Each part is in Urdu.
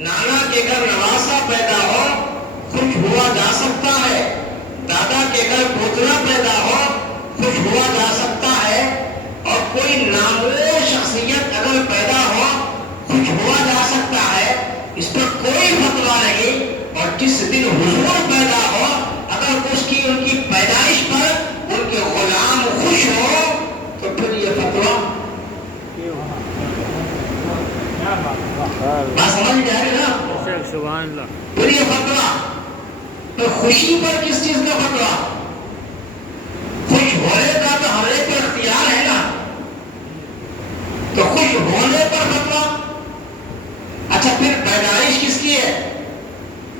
نانا کے گھر نواسا پیدا ہو خوش ہوا جا سکتا ہے، دادا کے گھر پوترا پیدا ہو خوش ہوا جا سکتا ہے، اور کوئی نامور شخصیت اگر پیدا ہو خوش ہوا جا سکتا ہے، اس پر کوئی فتویٰ نہیں۔ اور جس دن حضور پیدا ہو اگر اس کی ان کی پیدائش پر ان کے غلام خوش ہو تو پھر یہ فتویٰ بات سمجھ جائے نا، سبحان اللہ۔ پھر یہ فتویٰ تو خوشی پر کس چیز کا فتویٰ؟ خوش ہونے کا تو ہر ایک کو اختیار ہے نا، تو خوش ہونے پر فتویٰ۔ اچھا پھر پیدائش کس کی ہے؟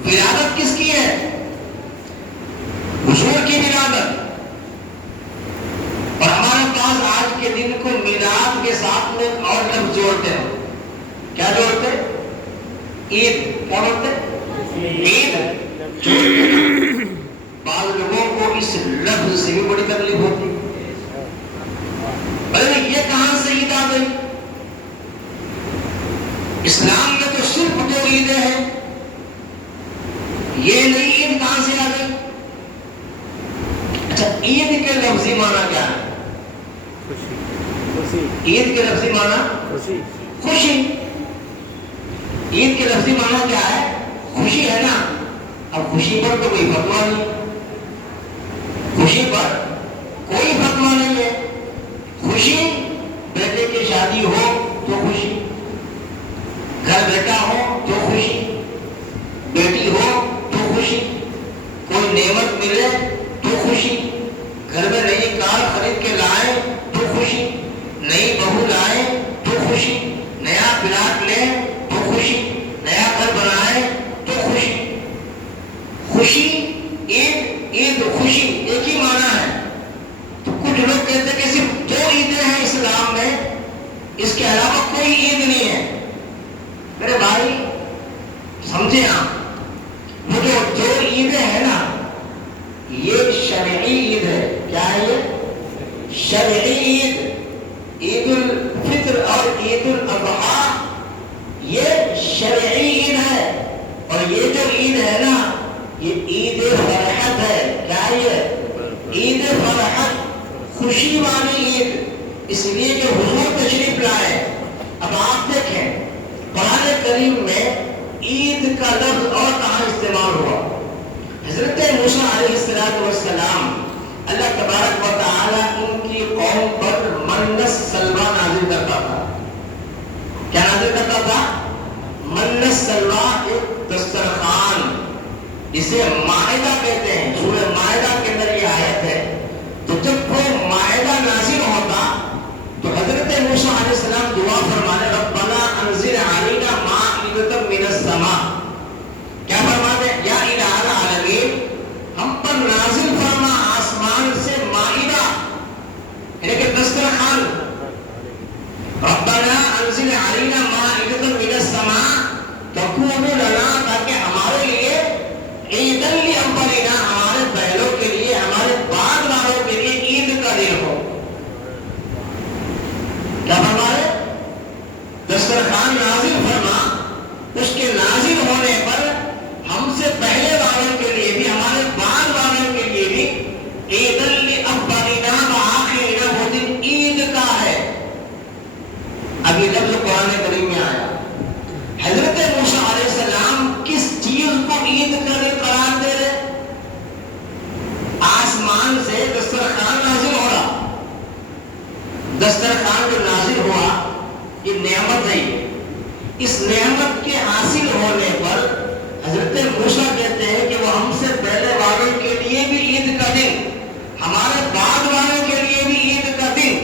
ولادت کس کی ہے؟ حضور کی ولادت۔ اور ہمارے پاس آج کے دن کو میلاد کے ساتھ میں ایک اور لفظ جوڑتے ہیں، کیا جوڑتے؟ عید۔ کیا بولتے؟ عید۔ بعض لوگوں کو اس لفظ سے بھی بڑی تکلیف ہوتی ہے، ارے یہ کہاں سے عید آ گئی؟ اسلام میں تو صرف 2 عیدیں ہیں، یہ نئی عید کہاں سے آ گئی؟ اچھا عید کے لفظی معنی کیا ہے؟ عید کے لفظی معنی خوشی۔ عید کے لفظی معنی کیا ہے؟ خوشی ہے نا۔ اب خوشی پر تو کوئی فتویٰ نہیں، خوشی پر کوئی فتویٰ نہیں ہے۔ خوشی بیٹے کی شادی ہو تو خوشی، گھر بیٹا ہو تو خوشی، بیٹی ہو تو خوشی، کوئی نعمت ملے تو خوشی، گھر میں نئی کار خرید کے لائے تو خوشی، نئی بہو لائے تو خوشی، نیا پلاٹ لے تو خوشی، نیا گھر بنائے تو خوشی۔ خوشی عید، عید خوشی ایک ہی معنی ہے۔ تو کچھ لوگ کہتے ہیں کہ صرف 2 عیدیں ہیں اسلام میں، اس کے علاوہ کوئی عید نہیں ہے۔ میرے بھائی سمجھے آپ، وہ جو 2 عیدیں ہیں نا یہ شرعی عید ہے۔ کیا ہے یہ؟ شرعی عید۔ عید الفطر اور عید الاضحیٰ یہ شرعی عید ہے، اور یہ جو عید ہے نا یہ عید فرحت ہے۔ کیا ہے یہ؟ عید فرحت، خوشی والی عید، اس لیے کہ حضور تشریف لائے۔ اب آپ دیکھیں قرآن کریم میں عید کا لفظ اور کہاں استعمال ہوا؟ حضرت موسیٰ علیہ السلام اللہ تبارک و تعالی ان کی قوم پر من السلویٰ نازل کرتا تھا۔ کیا نازل کرتا تھا؟ من السلویٰ، ایک دسترخوان جسے مائدہ کہتے ہیں، سورہ مائدہ کے اندر یہ آیت ہے۔ تو جب وہ مائدہ نازل ہوتا تو حضرت موسیٰ علیہ السلام دعا فرمانے ربنا انزل علینا مائدۃ من السماء، کیا فرماتے ہیں؟ یا الہ العالمین ہم پر نازل فرما آسمان سے مائدہ، یعنی کہ دسترخوان۔ ربنا انزل علینا مائدۃ من السماء تکون لنا، تاکہ ہمارے لیے عیداً لاولینا، ہمارے پہلوں کے لیے، ہمارے بعد والوں کے لیے عید کا دن ہو۔ کیا فرمائے؟ دسترخوان نازل فرما، اس کے نازل ہونے پر ہم سے پہلے والوں کے لیے بھی، ہمارے بعد والوں کے لیے بھی عیداً لاولینا وآخرنا، وہ دن عید کا ہے۔ اب یہ لفظ قرآن کریم میں آیا۔ حضرت موسیٰ علیہ السلام کس چیز کو عید کا دن قرار دے رہے؟ آسمان سے دسترخوان نازل ہو رہا، دسترخوان جو نازل ہوا یہ نعمت ہے۔ اس نعمت کے حاصل ہونے پر حضرت موسیٰ کہتے ہیں کہ وہ ہم سے پہلے والوں کے لیے بھی عید کا دن، ہمارے بعد والوں کے لیے بھی عید کا دن۔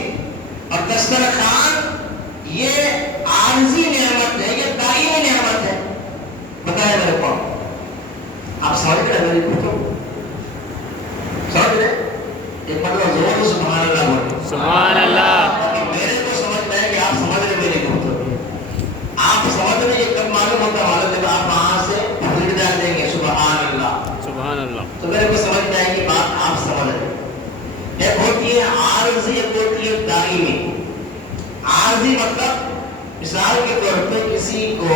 اور دسترخوان یہ عارضی نعمت ہے، یہ دائمی نعمت ہے۔ بتائیں میرے کو، آپ سمجھ رہے میری گفتگو؟ سمجھ رہے؟ ایک مطلب زور سے سبحان اللہ بولے۔ سبحان اللہ۔ میرے کو سمجھ رہے کہ آپ سمجھ رہے میری گفتگو، آپ سمجھ رہے یہ کب معلوم ہوتا ہے جب آپ وہاں سے پھر ڈال دیں گے سبحان اللہ، سبحان اللہ، تو میرے کو سمجھ جائے گی بات، آپ سمجھ رہے۔ ایک ہوتی ہے عارضی، ایک ہوتی ہے دائمی۔ عارضی مطلب مثال کے طور پہ کسی کو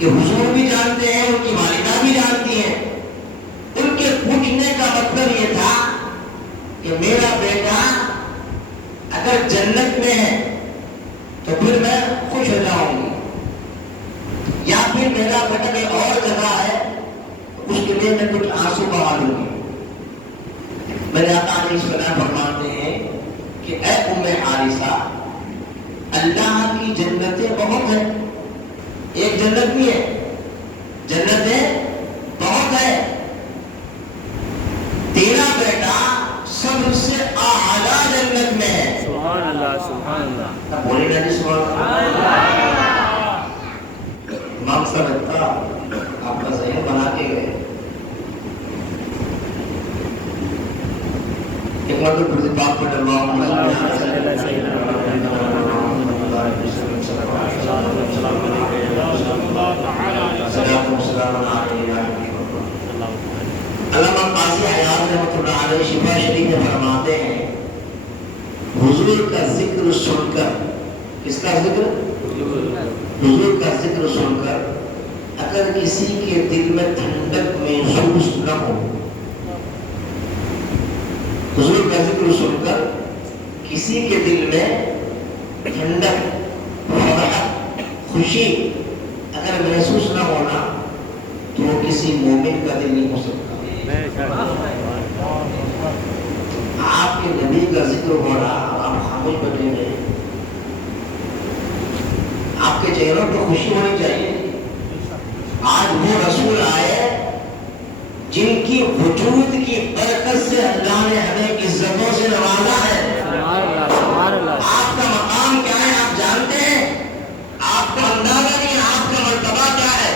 کہ حضور بھی جانتے ہیں، ان کی والدہ بھی جانتی ہیں. ان کے پوچھنے کا مطلب یہ تھا کہ میرا بیٹا اگر جنت میں ہے تو پھر میں خوش ہو جاؤں گی، یا پھر میرا بیٹا کوئی اور جگہ ہے اس کے لیے میں کچھ آنسو بہا دوں گی. میرے آقا علیہ السلام فرماتے ہیں کہ اے ام حارثہ، اللہ کی جنتیں بہت ہیں، ایک جنت نہیں ہے، جنتیں بہت ہے. تیرا بیٹا سب سے اعلیٰ جنت میں ہے. سبحان اللہ سبحان اللہ. بولے نا جی سبحان اللہ. امام صاحب اتنا آپ کا ذہن بنا کے گئے. ایک مرتبہ درود پاک پڑھ اللہم صلی علی سیدنا علامہ قاضی عیاض رحمۃ اللہ علیہ شفا شریف میں فرماتے ہیں حضور کا ذکر سن کر، کس کا ذکر؟ حضور کا ذکر سن کر اگر کسی کے دل میں ٹھنڈک محسوس نہ ہو، حضور کا ذکر سن کر کسی کے دل میں ٹھنڈک، فرحت، خوشی اگر محسوس نہ ہونا تو وہ کسی مومن کا دل نہیں ہو سکتا. آپ کے نبی کا ذکر ہو رہا، آپ خاموش بیٹھے ہوئے، آپ کے چہروں پہ خوشی ہونی چاہیے. آج وہ رسول آئے جن کی وجود کی برکت سے اللہ نے ہمیں عزتوں سے نوازا ہے. آپ کا مقام کیا ہے آپ جانتے ہیں؟ آپ کو اندازہ نہیں ہے آپ کا مرتبہ کیا ہے.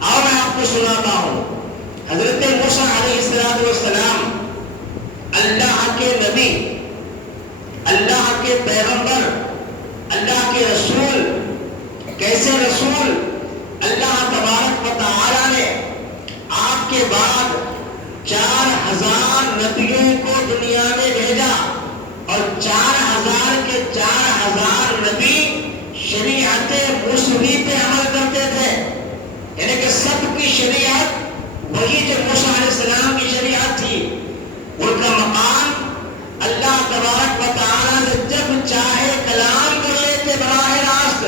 اور میں آپ کو سناتا ہوں، حضرت موسیٰ علیہ السلام اللہ کے نبی، اللہ کے پیغمبر، اللہ کے رسول. کیسے رسول؟ اللہ تبارک و تعالی نے آپ کے بعد 4000 نبیوں کو دنیا میں بھیجا، اور 4000 کے 4000 نبی شریعت موسوی پہ عمل کرتے تھے. یعنی کہ سب کی شریعت وہی جو موسیٰ علیہ السلام کی شریعت تھی. ان کا مقام اللہ تبارک و تعالی سے جب چاہے کلام کر لیتے، براہ راست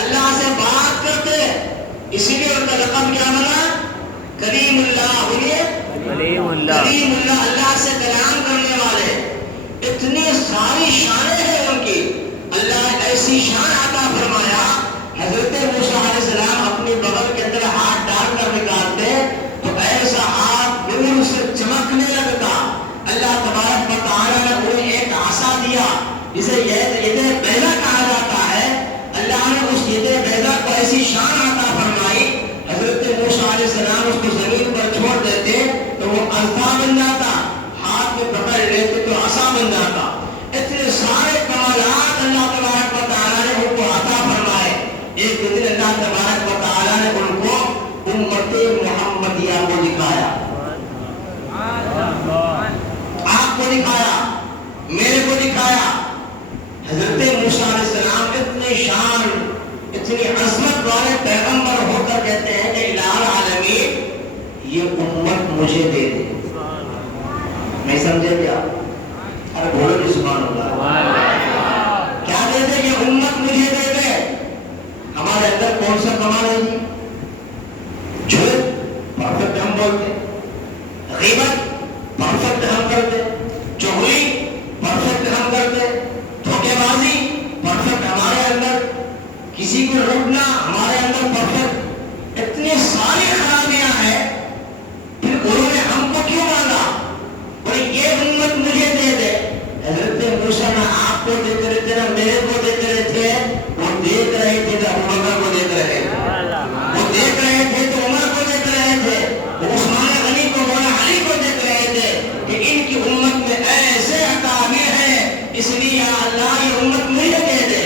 اللہ سے بات کرتے. اسی لیے ان کا لقب کیا بنا؟ کریم اللہ. بولیے کریم اللہ. کریم اللہ، اللہ سے کلام کرنے والے. اتنی ساری شانیں ہیں ان کی. اللہ نے ایسی شان عطا فرمایا، حضرت موسیٰ علیہ السلام اپنی بغل کے اندر ہاتھ ڈال کر نکالتے تو ایسا ہاتھ نور سے چمکنے لگتا. اللہ تبارک و تعالی نے انہیں ایک عصا دیا جسے ید بیضا کہا جاتا ہے. اللہ نے اس ید بیضا کو ایسی شان عطا فرمائی، حضرت موسیٰ علیہ السلام اس کو زمین پر چھوڑ دیتے تو وہ عصا بن جاتا، ہاتھ میں پکڑ لیتے تو عصا بن جاتا. اتنے سارے کمالات اللہ تبارک و تعالی نے ان کو عطا فرمائے. ایک دن اللہ تبارک و تعالی نے ان کو امت محمدیہ کو دکھایا، آپ کو دکھایا، میرے کو دکھایا. حضرت موسیٰ علیہ السلام اتنی شان، اتنی عظمت والے پیغمبر ہو کر کہتے ہیں کہ الہ العالمین یہ امت مجھے دے دے. نہیں سمجھے کیا؟ ارے بولو جی سبحان اللہ. کیا دے دے؟ یہ امت مجھے دے دے. ہمارے اندر کون سا کمال ہے جی؟ جھوٹ پرفیکٹ ہم بولتے، غیبت پرفیکٹ ہم کرتے، چغلی پرفیکٹ ہم کرتے، دھوکے بازی پرفیکٹ ہمارے اندر، کسی کو لوٹنا ہمارے اندر پرفیکٹ. اتنی ساری خرابیاں ہیں، پھر انہوں نے ہم کو کیوں مانگا؟ اور یہ امت مجھے دے دے. حضرت موسیٰ نے آپ کو دیتے رہتے نا میرے کو دیتے رہتے، وہ دیکھ رہے تھے تو ابو بکر کو دیکھ رہے تھے، وہ دیکھ رہے تھے تو عمر کو دیکھ رہے تھے، وہ عثمان غنی کو، مولا علی کو دیکھ رہے تھے کہ ان کی امت میں ایسے عطاوے ہیں، اس لیے اللہ یہ امت مجھے دے دے.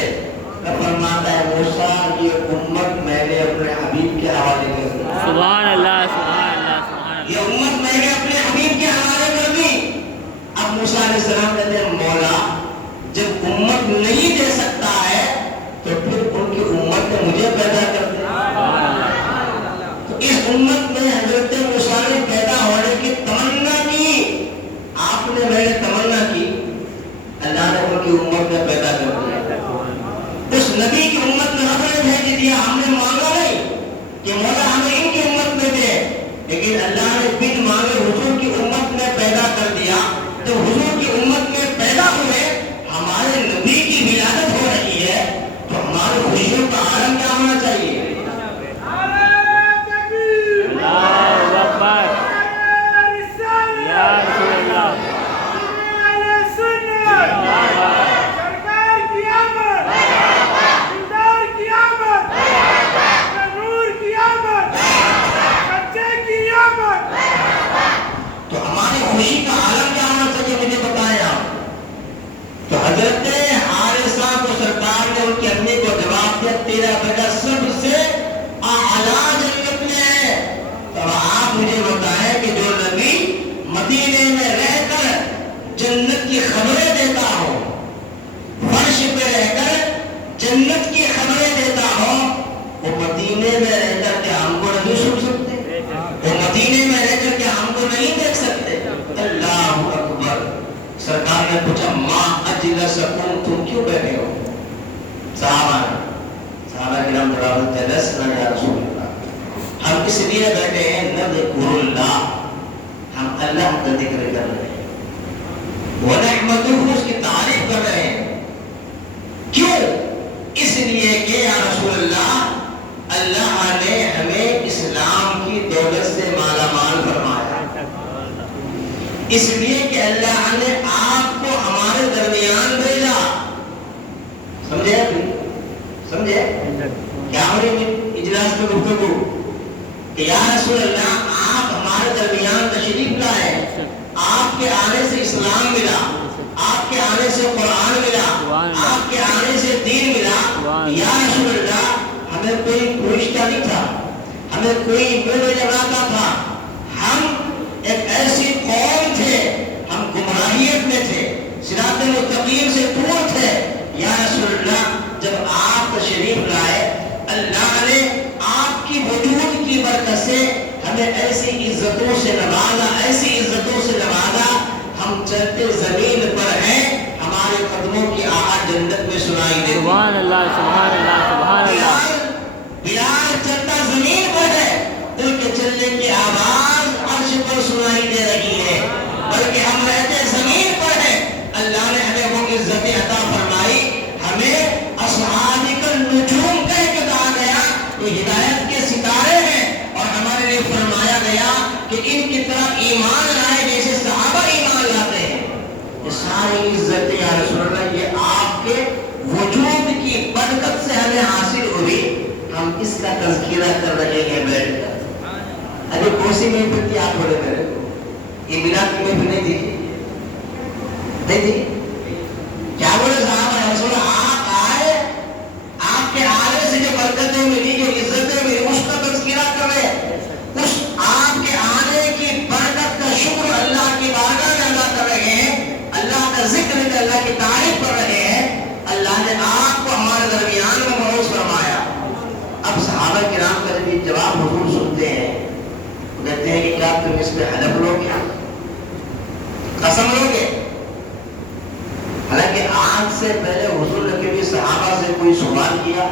فرماتا ہے موسیٰ یہ امت میں نے اپنے حبیب کے حوالے کر دی. سبحان اللہ سبحان اللہ سبحان اللہ. یہ امت میں نے اپنے حبیب کے حوالے کر دی. اب موسیٰ علیہ السلام کہتے ہیں مولا جب امت نہیں دے سکتا ہے تو پھر ان کی امت میں مجھے پیدا کر دے. لیکن اللہ نے بن مانگے حضور کی امت میں پیدا کر دیا. جب حضور کی امت میں پیدا ہوئے, ہمارے نبی کی ولادت ہو رہی ہے, تو ہماری خوشیوں کا عالم کیا ہونا چاہیے؟ اللہ اکبر یا رسول اللہ. تو ہماری خوشی کا عالم کیا ہونا چاہیے مجھے بتائیں آپ. تو حضرت حارثہ کو سرکار نے ان کی امی کو جواب دیا, تیرا بیٹا سب سے اعلیٰ جنت میں ہے. تو آپ مجھے بتائیں کہ جو نبی مدینے میں رہ کر جنت کی خبریں دیتا ہو, فرش پہ رہ کر جنت کی خبریں دیتا ہو, وہ مدینے میں رہ کر کے ہم کو نہیں سن سکتے؟ وہ مدینے میں رہ کر کے ہم کو نہیں دیکھ سکتے؟ اللہ اکبر. سرکار نے پوچھا ماں اجلسکم, تم کیوں بیٹھے ہو؟ صحابہ کرام برابر جلسنا یا رسول اللہ, ہم اس لیے بیٹھے ہیں نذکر اللہ, ہم اللہ کا ذکر کر رہے ہیں, ونحمدہ, اس کی تعریف کر رہے ہیں. کیوں؟ اس لیے کہ یا رسول اللہ, اللہ نے ہمیں اسلام کی دولت سے مالا مال فرمایا. اس لیے کہ اللہ نے آپ کو ہمارے درمیان بھیجا. سمجھے آپ؟ سمجھے کیا ہو رہی اجلاس میں گفتگو کہ یا رسول اللہ آپ ہمارے درمیان تشریف لائے, آپ کے آنے سے اسلام ملا, آپ کے آنے سے قرآن ملا, آپ کے آنے سے دین ملا. یا رسول اللہ ہمیں کوئی پوچھتا نہیں تھا, ہمیں کوئی میل جماتا تھا, ہم ایک ایسی قوم تھے, ہم گمراہیت میں تھے, صراط مستقیم سے دور تھے. یا رسول اللہ جب آپ تشریف لائے, اللہ نے آپ کی وجود کی برکت سے ہمیں ایسی عزتوں سے نوازا, ایسی عزتوں سے نوازا, ہم چلتے زمین پر ہیں, ہمارے قدموں کی آواز جنت میں سنائی دیتی. سبحان اللہ سبحان اللہ سبحان اللہ. بلال چلتا زمین پر ہے, دل کے چلنے کی آواز عرش پر سنائی دے رہی ہے, بلکہ ہم رہتے زمین پر ہیں. اللہ نے ہمیں وہ عزت عطا فرمائی, ہمیں اصحاب النجوم کہہ کے کہا گیا کہ ہدایت کے ستارے ہیں, اور ہمارے لیے فرمایا گیا کہ ان کی طرح ایمان لائے جیسے صحابہ ایمان لاتے ہیں. یہ ساری عزت یا رسول اللہ یہ آپ کے وجود کی برکت سے ہمیں حاصل ہوئی. ہم اس کا تذکرہ کر رہے ہیں بیٹھ کر. ابھی کون سی محفل تھی آپ بولے میرے کو؟ یہ میلاد کی محفل نہیں تھی, نہیں تھی. کیا بولے صاحب رسول آپ آئے, آپ کے آنے سے جو برکتیں ملی, جو عزتیں ملی, اس کا تذکرہ کر رہے ہیں. اس آپ کے آنے کی برکت کا شکر اللہ کی بارگاہ میں ادا کر رہے ہیں, اللہ کا ذکر ہے, اللہ کی تعریف کر رہے ہیں. اللہ نے آپ کو ہمارے درمیان میں مبعوث فرمایا. اب صحابہ کرام کا جب جواب حضور سنتے ہیں, کہتے ہیں کہ کیا تم اس پہ حلف لو گے, قسم لو گے؟ حالانکہ آج سے پہلے حضور نے کبھی صحابہ سے کوئی سوال کیا,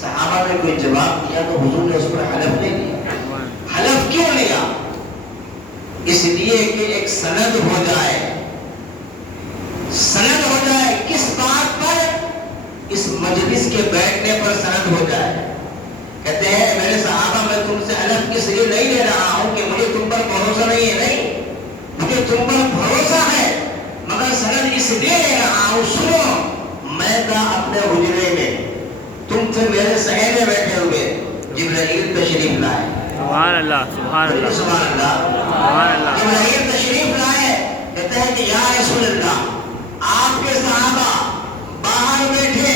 صحابہ نے کوئی جواب دیا تو حضور نے اس پر حلف نہیں لیا. حلف کیوں لیا؟ اس لیے کہ ایک سند ہو جائے, سند ہو جائے. کس بات پر؟ اس مجلس کے بیٹھنے پر سند ہو جائے. کہتے ہیں میرے صحابہ میں تم سے حلف کس لیے نہیں لے رہا ہوں کہ مجھے تم پر بھروسہ نہیں ہے, نہیں, مجھے تم پر بھروسہ ہے, مگر سند اس لیے لے رہا ہوں. سنو, میں تھا اپنے حجرے میں, تم تھے میرے صحن میں بیٹھے ہوئے, جبرائیل تشریف لائے. سبحان اللہ سبحان اللہ سبحان اللہ سبحان اللہ. جبرائیل تشریف لائے, کہتے ہیں کہ یا رسول اللہ آپ کے صحابہ باہر بیٹھے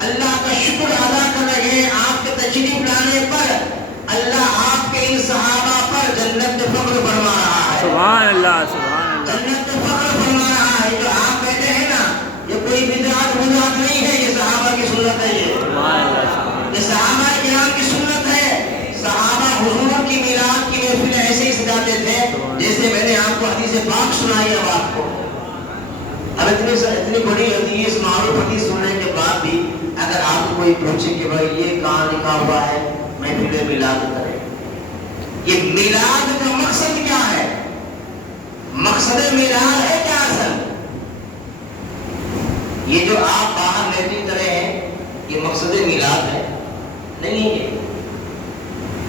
اللہ کا شکر ادا کر رہے ہیں. آپ کے تشریف لانے پر اللہ آپ کے ان صحابہ پر جنت میں فخر فرما رہا ہے. سبحان اللہ سبحان اللہ. جنت میں فخر فرما رہا ہے. جو آپ بیٹھے ہیں نا, یہ کوئی بدعت نہیں ہے, یہ صحابہ کی سنت ہے. یہ صحابہ کرام کی سنت ہے. صحابہ حضور کی میلاد کی محفل ایسے ہی سجاتے تھے جیسے میں نے آپ کو حدیث پاک سنائی اب آپ کو. اب اتنی بڑی حدیث, معروف حدیث سننے کے بعد بھی اگر آپ کوئی پوچھے کہ بھائی یہ کہاں لکھا ہوا ہے محفل میلاد کرے, یہ میلاد کا مقصد کیا ہے؟ مقصد میلاد ہے کیا اصل؟ یہ جو آپ باہر میٹنگ کرے ہیں یہ مقصد میلاد ہے؟ نہیں ہے۔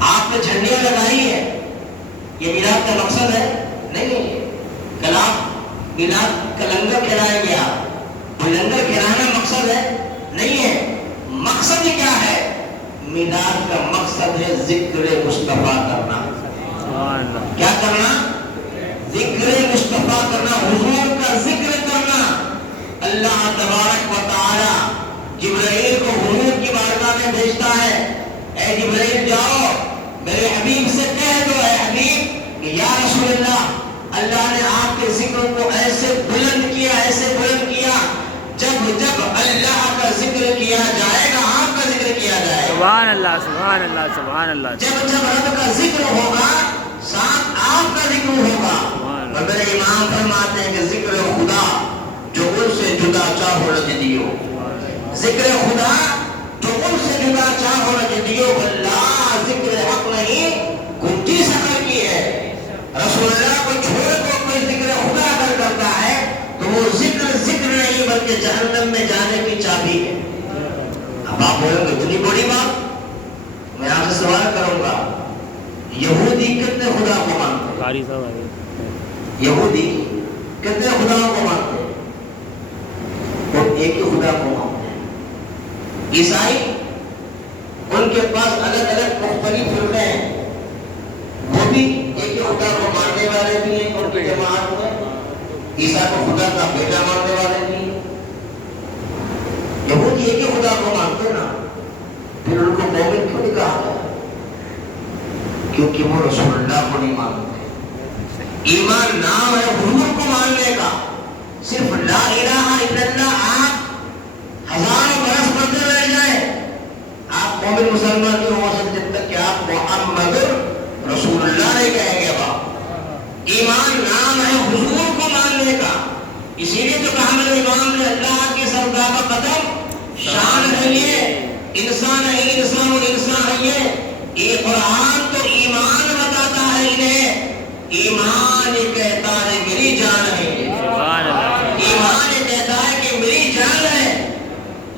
آپ نے جھنڈیاں لگائی ہے یہ میلاد کا مقصد ہے؟ نہیں ہے۔ کل آپ میلاد کا لنگر کھلائیں گے، آپ لنگر کھلانا مقصد ہے؟ نہیں ہے۔ مقصد کیا ہے؟ میلاد کا مقصد ہے ذکر مصطفیٰ کرنا۔ کیا کرنا؟ ذکر مصطفیٰ کرنا، حضور کا ذکر کرنا۔ اللہ تبارک و تعالی جبرائیل کو حضور کی بارگاہ میں بھیجتا ہے، اے جبرائیل جاؤ میرے حبیب سے کہہ دو، اے حبیب کہ یا رسول اللہ نے آپ کے ذکر کو ایسے بلند کیا، ایسے بلند کیا، جب جب اللہ کا ذکر کیا جائے گا آپ کا ذکر کیا جائے گا۔ سبحان اللہ سبحان اللہ سبحان اللہ۔ جب جب رب کا ذکر ہوگا ساتھ آپ کا ذکر ہوگا۔ اور میرے امام فرماتے ہیں کہ ذکر خدا جو ان سے جدا چاہو رج دیو، ذکر خدا جو ان سے جدا چاہو رج دیو، اللہ ذکر حق نہیں گنجی سفر کی ہے۔ رسول اللہ کو چھوڑ کو کوئی ذکر خدا اگر کرتا ہے تو وہ ذکر نہیں بلکہ جہنم میں جانے کی چابی ہے۔ اب آپ بولیں گے اتنی بڑی بات، میں آپ سے سوال کروں گا، یہودی کتنے خدا کو مانتے ہیں؟ یہودی کتنے خداؤں کو مانتے ہیں؟ وہ ایک ہی خدا کو مانتے ہیں۔ عیسائی ان کے پاس الگ الگ مختلف فرقے ہیں، وہ بھی ایک ہی خدا کو ماننے والے بھی ہیں، ان کی جماعت میں عیسیٰ کو خدا کا بیٹا ماننے والے بھی ہیں۔ یہودی ایک ہی خدا کو مانتے نا، پھر ان کو مومن کیوں نہیں کہا گیا؟ کیونکہ وہ رسول اللہ کو نہیں مانتے۔ ایمان نام ہے حضور کو ماننے کا، صرف لا الہ الا اللہ آپ ہزاروں برس پڑھتے رہ جائیں، آپ مومن مسلمان نہیں ہو سکتے جب تک کہ آپ محمد رسول اللہ نہیں کہیں گے۔ باپ ایمان نام ہے حضور کو ماننے کا، اسی لیے تو کہا میرے امام نے اللہ کی سرکار کا قدم شان ہے، یہ انسان ہے، انسان اور انسان ہے، یہ قرآن تو ایمان بتاتا ہے انہیں، ایمان کہتا ہے میری جان ہے، ایمان کہتا ہے کہ میری جان ہے۔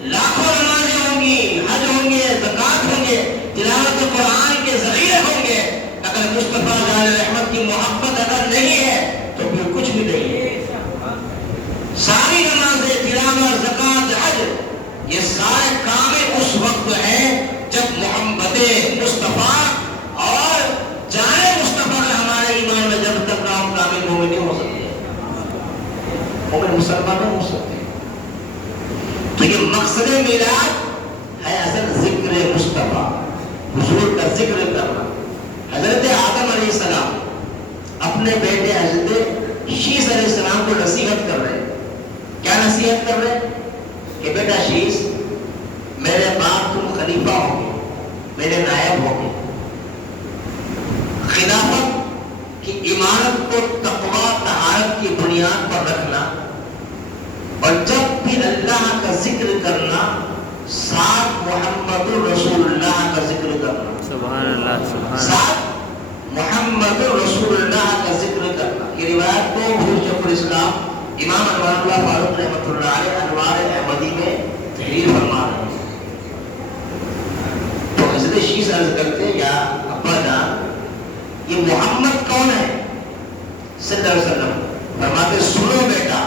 لاکھوں نمازیں ہوں گی، حج ہوں گے، زکات ہوں گے، تلاوت قرآن کے ذریعے ہوں گے، اگر مصطفیٰ جان رحمت کی محبت اگر نہیں ہے تو پھر کچھ بھی نہیں ہے۔ ساری نمازیں، تلاوت، زکات، حج، یہ سارے کام اس وقت ہیں جب محمد مصطفیٰ اور جانے مصطفیٰ کا ہمارے ایمان میں جب تک نام کامل مومن نہیں ہو سکتے، مومن مسلمان نہیں ہو سکتے۔ تو یہ مقصد میلاد ہے اصل ذکر مصطفیٰ، حضور کا ذکر کرنا۔ حضرت آدم علیہ السلام اپنے بیٹے حضرت شیس علیہ السلام کو نصیحت کر رہے ہیں۔ کیا نصیحت کر رہے ہیں؟ کہ بیٹا شیس، میرے بعد تم خلیفہ ہو گے، میرے نائب ہو گے، خلافت کی عمارت کو تقویٰ طہارت کی بنیاد پر رکھنا، اور جب بھی اللہ کا ذکر کرنا ساتھ محمد رسول اللہ کا ذکر کرنا، سبحان اللہ سبحان اللہ، ساتھ محمد رسول اللہ کا ذکر کرنا۔ یہ روایت کو حضور شیخ الاسلام امام انوار اللہ فاروق رحمۃ اللہ علیہ انوار احمدی میں تحریر فرما رہے ہیں۔ تو حضرت شیس عرض کرتے ہیں، یا ابا جان یہ محمد کون ہے صلی اللہ علیہ وسلم؟ فرماتے سنو بیٹا،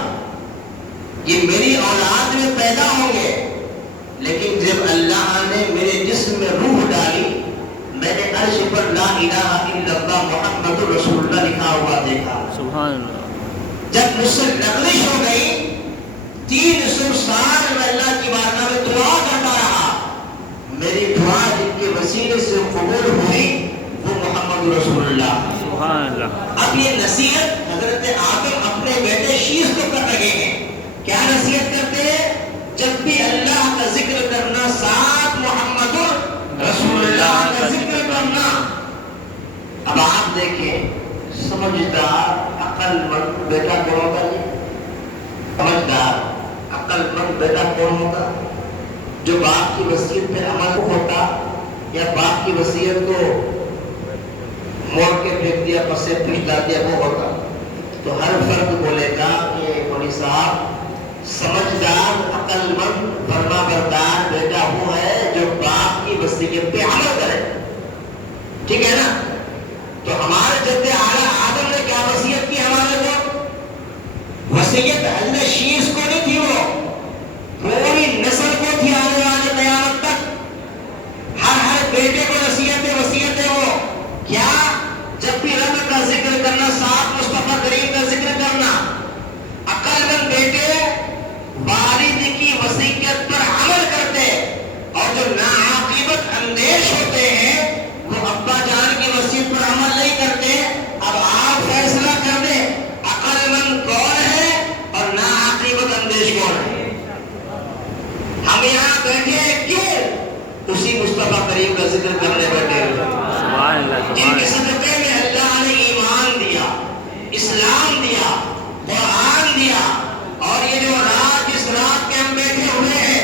یہ میری اولاد میں پیدا ہوں گے، لیکن جب اللہ نے میرے جسم میں روح ڈالی، میں نے عرش پر لا الہ الا اللہ محمد رسول اللہ لکھا ہوا دیکھا۔ سبحان اللہ۔ جب مجھ سے لغزش ہو گئی، 300 سال میں اللہ کی بارگاہ میں دعا کرتا رہا، میری دعا جن کے وسیلے سے قبول ہوئی وہ محمد رسول اللہ۔ سبحان اللہ۔ اب یہ نصیحت حضرت آدم اپنے بیٹے شیس کو کر رہے ہیں۔ کیا نصیحت کرتے ہیں؟ جب بھی اللہ کا ذکر کرنا ساتھ محمد رسول اللہ کا ذکر کرنا۔ اب آپ دیکھیں، سمجھدار عقل مند بیٹا کون ہوتا ہے؟ سمجھدار عقل مند بیٹا کون ہوتا؟ جو باپ کی وصیت پہ عمل ہوتا یا باپ کی وصیت کو موڑ کے پھینک دیا، پس سے پچھلا دیا، وہ ہوگا. تو ہر فرد بولے گا کہ مولوی صاحب سمجھدار، عقل مند، فرما بردار بیٹا وہ ہے جو باپ کی وصیت پہ عمل کرے. ٹھیک ہے نا؟ تو ہمارے جد اعلیٰ آدم نے کیا وصیت کی ہمارے کو؟ وصیت حضرت شیش کو نہیں تھی، وہ پوری نسل کو تھی آنے والے قیامت تک. ہر بیٹے کو وصیت ہے وہ کیا؟ جب بھی رب کا ذکر کرنا، ساتھ مصطفیٰ کریم کا ذکر کرنا. عقل مند بیٹے والد کی وصیت پر عمل کرتے، اور جو ناعاقبت اندیش ہوتے ہیں وہ ابا جان کی وصیت پر عمل نہیں کرتے. اب آپ فیصلہ کر دیں عقل مند کون ہے اور ناعاقبت اندیش کون ہے. ہم یہاں بیٹھے کیوں؟ اسی مصطفیٰ کریم کا ذکر کرنے بیٹھے ہیں جن کے صدقے میں اللہ نے ایمان دیا، اسلام دیا، قرآن دیا. اور یہ جو رات، جس رات کے ہم بیٹھے ہوئے ہیں،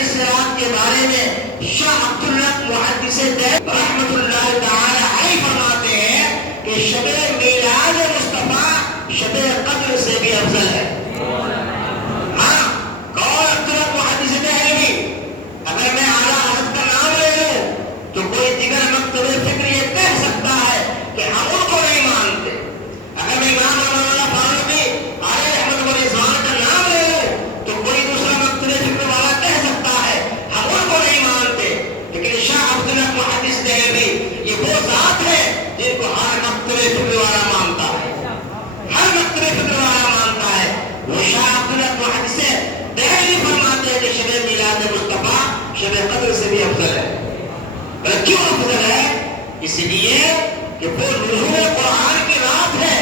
اس رات کے بارے میں شاہ عبداللہ محدث دیوبند رحمۃ اللہ تعالی علیہ فرماتے ہیں کہ شب میلاد مصطفیٰ شب قدر سے بھی افضل ہے. ہاں، کون عبداللہ محدث دیوبند؟ اگر میں اعلیٰ حضرت کا نام لے لوں تو کوئی دیگر مکتب فکر یہ کہہ سکتا ہے کہ ہم ان کو نہیں مانتے. اگر میں امام مولانا فاروقی علیہ رحمۃ الرضوان کا نام لے لوں تو کوئی دوسرا مکتب فکر والا کہہ سکتا ہے ہم ان کو نہیں مانتے. لیکن شاہ عبداللہ محدث دیوبند یہ وہ ذات ہے جن کو ہر مکتب فکر والا مانتا ہے، ہر مکتب فکر والا مانتا ہے. وہ شاہ عبداللہ محدث دیوبند فرماتے ہیں کہ شب میلاد مصطفیٰ شب قدر سے بھی افضل ہے. کیوں افضل ہے؟ اس لیے کہ وہ نزول قرآن کی رات ہے.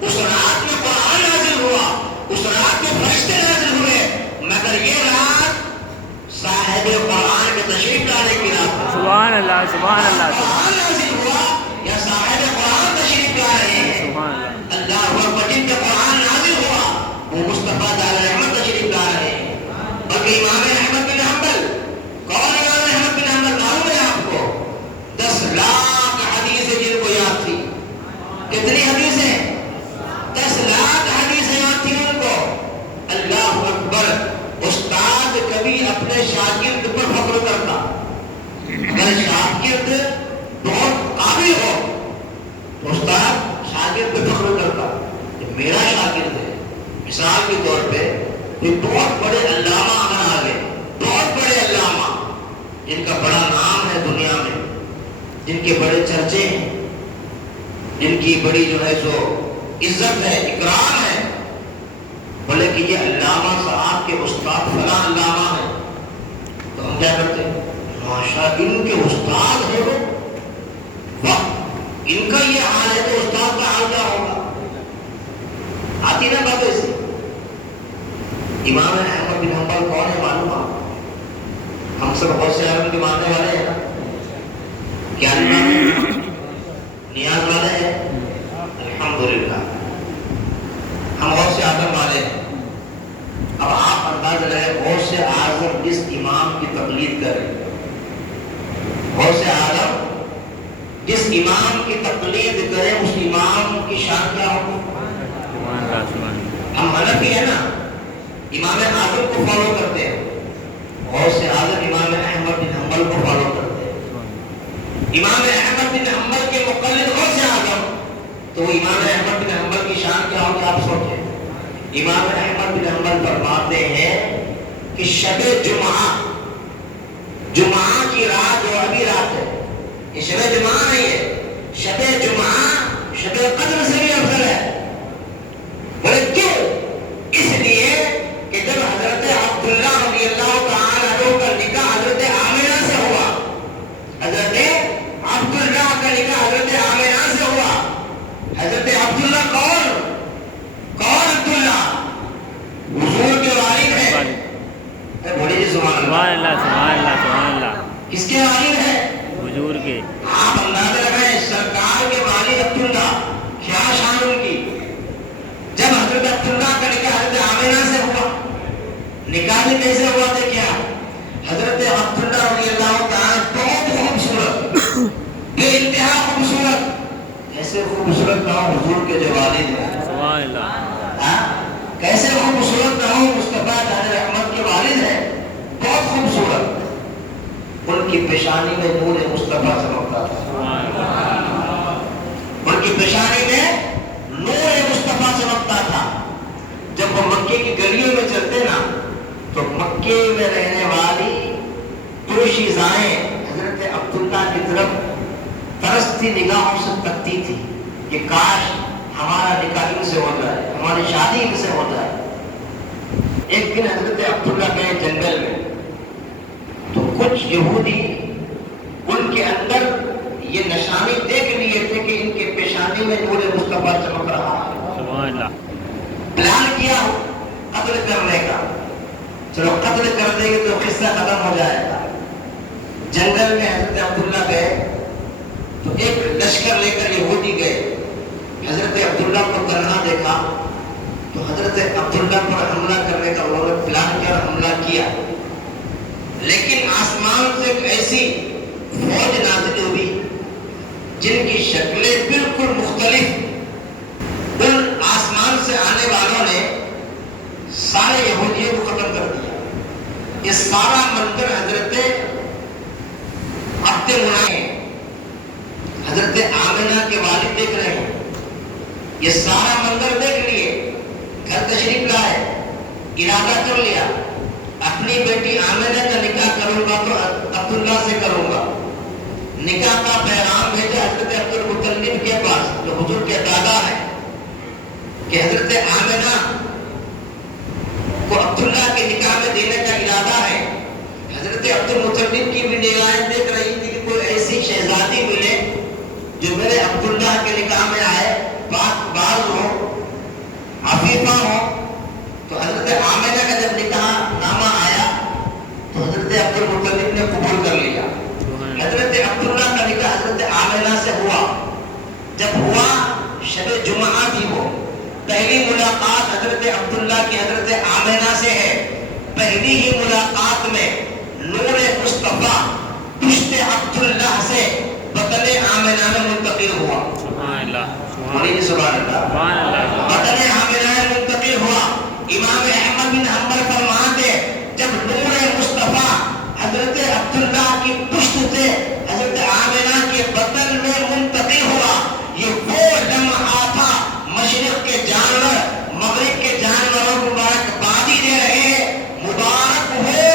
اس رات میں قرآن نازل ہوا، اس رات میں فرشتے نازل ہوئے. مگر یہ رات صاحب قرآن کے تشریف لانے کی رات ہے. سبحان اللہ، سبحان اللہ، قرآن نازل ہوا یا صاحب قرآن تشریف لا رہے ہیں. سبحان اللہ. اللہ اکبر. جن کا قرآن نازل ہوا وہ مصطفیٰ دار رحمت تشریف لا رہے ہیں. بلکہ امام احمد بن حنبل، کون امام احمد بن حنبل معلوم ہے آپ کو؟ 10 لاکھ حدیثیں جن کو یاد تھی. کتنی حدیثیں؟ 10 لاکھ حدیثیں یاد تھی ان کو. اللہ اکبر. استاد کبھی اپنے شاگرد پر فخر کرتا. اگر شاگرد بہت قابل ہو تو استاد شاگرد پہ فخر کرتا کہ میرا شاگرد ہے. مثال کے طور پہ یہ بہت بڑے علامہ اگر آ گئے، بہت بڑے علامہ جن کا بڑا نام ہے دنیا میں، جن کے بڑے چرچے ہیں، جن کی بڑی جو ہے سو عزت ہے، اکرام ہے، بولے کہ یہ علامہ صاحب کے استاد فلاں علامہ ہے، تو ہم کیا کرتے ہیں؟ ماشاء ان کے استاد ہے وہ، واہ ان کا یہ حال ہے تو استاد کا حال کیا ہوگا؟ آتی نا بات ایسی. امام احمد بن حنبل کون ہے معلوم آپ؟ ہم سب غوث اعظم کے ماننے والے ہیں نا. کیا نیاز والے ہیں؟ الحمدللہ ہم غوث اعظم والے ہیں. اب آپ انداز لگائیں غوث اعظم جس امام کی تقلید کرے، غوث اعظم جس امام کی تقلید کرے اس امام کی شان کیا ہوگی؟ ہم حنفی ہیں نا، امام اعظم کو فالو کرتے ہیں. غوث اعظم امام احمد بن حنبل کو فالو کرتے ہیں. امام احمد بن حنبل کے مقلد غوث اعظم، تو امام احمد بن حنبل کی شان کیا ہوگی آپ سوچیں. امام احمد بن حنبل فرماتے ہیں کہ شب جمعہ کی رات جو ابھی رات ہے، یہ شب جمعہ نہیں ہے، شب جمعہ شب قدر سے بھی افضل ہے. بولے کیوں؟ اس لیے کہ جب حضرت عبداللہ رضی اللہ تعالی عنہ کا نکاح حضرت آمنہ سے ہوا، حضرت عبداللہ کا نکاح حضرت آمنہ سے ہوا. حضرت عبداللہ کون عبداللہ؟ حضور کے والد ہیں. بولیے جی سبحان اللہ. سبحان اللہ، سبحان اللہ. کس کے والد ہیں؟ حضور کے. آپ اندازہ لگائیں سرکار کے والد عبداللہ، کیا شان ان کی. جب حضرت عبداللہ کا نکاح حضرت آمنہ سے ہوا، نکاح میں کیسے ہوا تھا؟ کیا حضرت عبداللہ رضی اللہ تعالیٰ بہت خوبصورت، بے انتہا خوبصورت، خوبصورت نہ ہو حضور کے جو والد ہیں. سبحان اللہ. کیسے خوبصورت نہ ہو مصطفیٰ جان رحمت کے والد ہیں, بہت خوبصورت. ان کی پیشانی میں نور مصطفیٰ چمکتا تھا. سبحان اللہ. ان کی پیشانی میں نور مصطفیٰ چمکتا تھا. جب وہ مکے کی گلیوں میں چلتے نا تو مکے میں رہنے والی پرشیزائیں حضرت عبداللہ کی طرف ترستی نگاہوں سے تکتی تھی کہ کاش ہمارا نکاح ان سے ہو جائے, ہماری شادی ان سے ہو جائے. ایک دن حضرت عبداللہ گئے جنگل میں تو کچھ یہودی ان کے اندر یہ نشانی دیکھ لیے تھے کہ ان کے پیشانی میں نور مصطفیٰ چمک رہا ہے. سبحان اللہ. پلان کیا قتل کرنے کا. چلو قتل کر دیں گے تو قصہ ختم ہو جائے گا. جنگل میں حضرت عبداللہ گئے تو ایک لشکر لے کر یہودی گئے. حضرت عبداللہ کو تنہا دیکھا تو حضرت عبداللہ پر حملہ کرنے کا انہوں نے پلان کیا اور حملہ کیا. لیکن آسمان سے ایک ایسی فوج نازل ہوئی جن کی شکلیں بالکل مختلف. ان آسمان سے آنے والوں نے سارے یہودیوں کو ختم کر دیا. یہ سارا منظر حضرت عبد مناف حضرت آمنہ کے والد دیکھ رہے ہیں. یہ سارا منظر دیکھ لیے, گھر تشریف لائے, ارادہ کر لیا اپنی بیٹی آمنہ کا نکاح کروں گا تو عبداللہ سے کروں گا. نکاح کا پیغام بھیجا حضرت عبد المطلب کے پاس جو حضور کے دادا ہیں کہ حضرت آمنہ کو عبداللہ کے نکاح میں دینے کا ارادہ ہے. حضرت عبد المطلب کی بھی نگاہیں دیکھ رہی تھی کہ کوئی ایسی شہزادی ملے جو میرے عبداللہ کے نکاح میں آئے, پاک باز ہو, عفیفہ ہو. تو حضرت آمنہ کا جب نکاح نامہ آیا تو حضرت عبد المطلب نے قبول کر لیا. حضرت عبداللہ کا نکاح حضرت آمنہ سے ہوا. جب ہوا شب جمعہ تھی, وہ پہلی ملاقات حضرت عبداللہ کی حضرت آمنہ سے ہے. پہلی ہی ملاقات میں نور مصطفیٰ پشت عبداللہ سے بطن آمنہ میں منتقل ہوا. سبحان اللہ. سبحان اللہ. بطن آمنہ میں منتقل ہوا. امام احمد بن حنبل فرماتے جب نور مصطفیٰ حضرت عبداللہ کی پشت سے حضرت آمنہ کے بطن میں منتقل ہوا, یہ وہ لمحہ تھا مشرق کے جانور مغرب کے جانوروں کو مبارکبادی دے رہے ہیں. مبارک ہو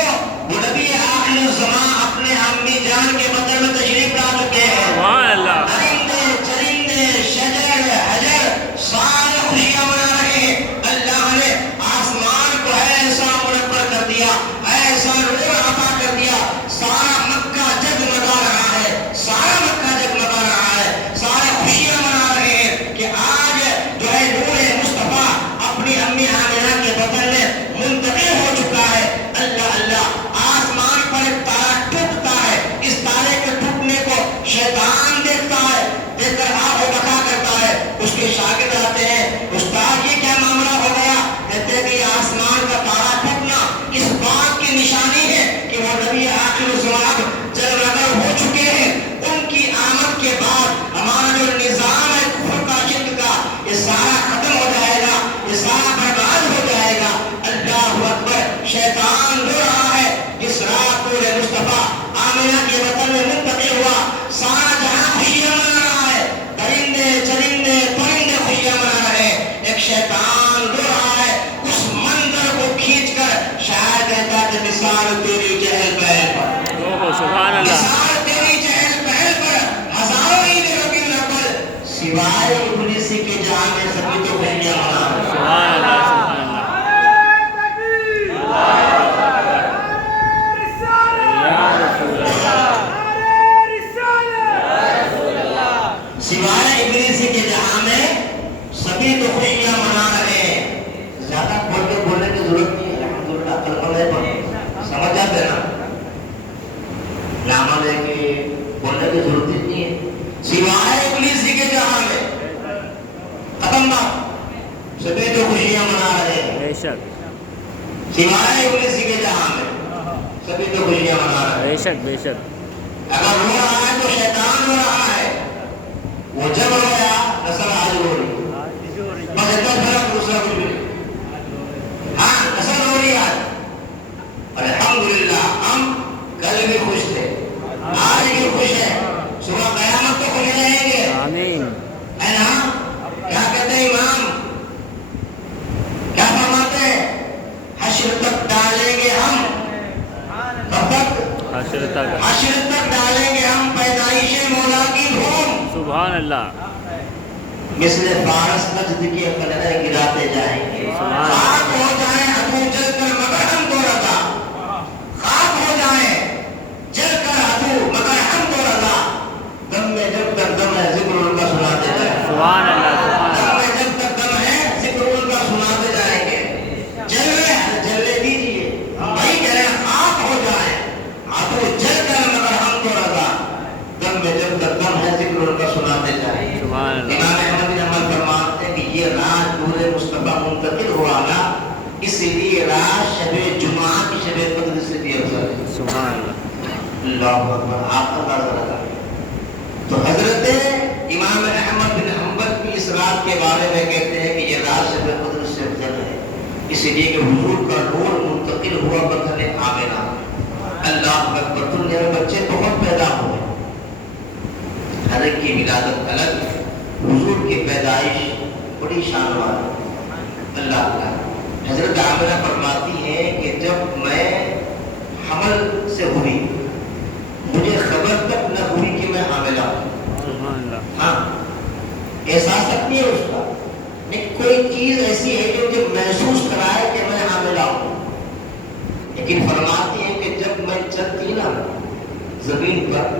وہ نبی آخر الزمان اپنے امی جان کے بطن میں تشریف لا چکے ہیں. سبحان اللہ. درندے چرندے شجر حجر سارے خوشیاں منا رہے ہیں. اللہ نے آسمان کو ایسا منور کر دیا, ایسا نور عطا کر دیا, سارا مکہ جگمگا رہا ہے, سارا مکہ جگمگا رہا ہے, سارے خوشیاں منا رہے ہیں کہ آج جو ہے نور مصطفیٰ اپنی امی آمنہ کے بطن میں منتقل ہو چکا ہے. اللہ اللہ. آسمان پر ایک تارا ٹوٹتا ہے, اس تارے کے ٹوٹنے کو شیطان دیکھتا ہے, دیکھ کر آہ و بکا کرتا ہے. اس کے شاگرد آتے ہیں, استاد یہ کیا معاملہ ہو گیا؟ کہتے ہیں کہ یہ آسمان کا تارا ٹوٹنا اس بات کی نشانی ہے کہ وہ نبی آخر الزمان جلوگر ہو چکے ہیں. ان کی آمد کے بعد ہمارا جو نظام ہے کفر کا شرک کا یہ سارا ختم ہو جائے گا, یہ سارا برباد ہو جائے گا. اللہ اکبر. شیطان رو رہا ہے. جس رات نور مصطفیٰ آمنہ کے وطن میں منتقل ہوا سارا جہاں خوشیاں منا رہا ہے, درندے چرندے پرندے خوشیاں منا رہے ہیں. ایک شیطان رو رہا ہے. اس منظر کو کھینچ کر شاید کہتا کہ مثال تیری چہل پہل پر, سبحان اللہ. مثال تیری چہل پہل پر ہزاروں ہی نے ربی الاول سوائے ابلیسی کے جہاں میں سبھی تو خوشیاں منا رہے ہیں. سبحان اللہ. سبحان اللہ. سوائے ابلیسی کے جہاں میں سبھی تو خوشیاں منا رہے ہیں. زیادہ کھول کے بولنے کی ضرورت نہیں ہے. الحمدللہ کلمہ ہے پر سمجھ جاتے نا, نامہ لے کے بولنے کی ضرورت ہی نہیں ہے. سوائے ابلیسی کے جہاں میں ختم نہ سبھی تو خوشیاں منا رہے ہیں. بے شک. سوائے ابلیسی کے جہاں میں سبھی تو خوشیاں منا رہے ہیں. بے شک. بے شک. اگر رو رہا ہے تو شیطان رو رہا ہے. وہ جب رویا نسل سبحان اللہ. مثل فارس نجد کے قلعے گراتے جائیں گے. خاک ہو جائیں ابو جل کر مگر ہم کو رضا. خاک ہو جائیں جل کر ابو مگر ہم کو رضا. دم میں جب تک دم ہے ذکر ان کا سناتے جائیں. سبحان اللہ. دم میں جب تک دم ہے ذکر ان کا سناتے جائیں گے. جل رہے ہیں جلنے دیجیے. ہم وہی کہہ رہے ہیں خاک ہو جائیں ابو جل کر مگر ہم کو رضا. دم میں جب تک دم ہے ذکر ان کا سناتے جائیں. سبحان اللہ. امام احمد بن حنبل فرماتے ہیں کہ یہ رات نور مصطفیٰ منتقل ہوا نا اس لیے رات شب جمعہ کی شب قدر سے بھی افضل ہے. سبحان اللہ. اللہ اکبر. آپ کا اندازہ لگائیں. تو حضرت امام احمد بن حنبل بھی اس رات کے بارے میں کہتے ہیں کہ یہ رات شب قدر سے افضل ہے اس لیے کہ حضور کا نور منتقل ہوا بطن آمنہ. اللہ اکبر. دنیا میں بچے بہت پیدا ہوئے. ہر ایک کی ولادت الگ ہے. حضور کی پیدائش بڑی شان والی. اللہ تعالیٰ حضرت عامرہ فرماتی ہیں کہ جب میں حمل سے ہوئی مجھے خبر تک نہ ہوئی کہ میں حاملہ ہوں. سبحان اللہ. ہاں احساس تک نہیں ہے اس کا. نہیں کوئی چیز ایسی ہے جو مجھے محسوس کرائے کہ میں حاملہ ہوں. لیکن فرماتی ہیں کہ جب میں چلتی نا زمین پر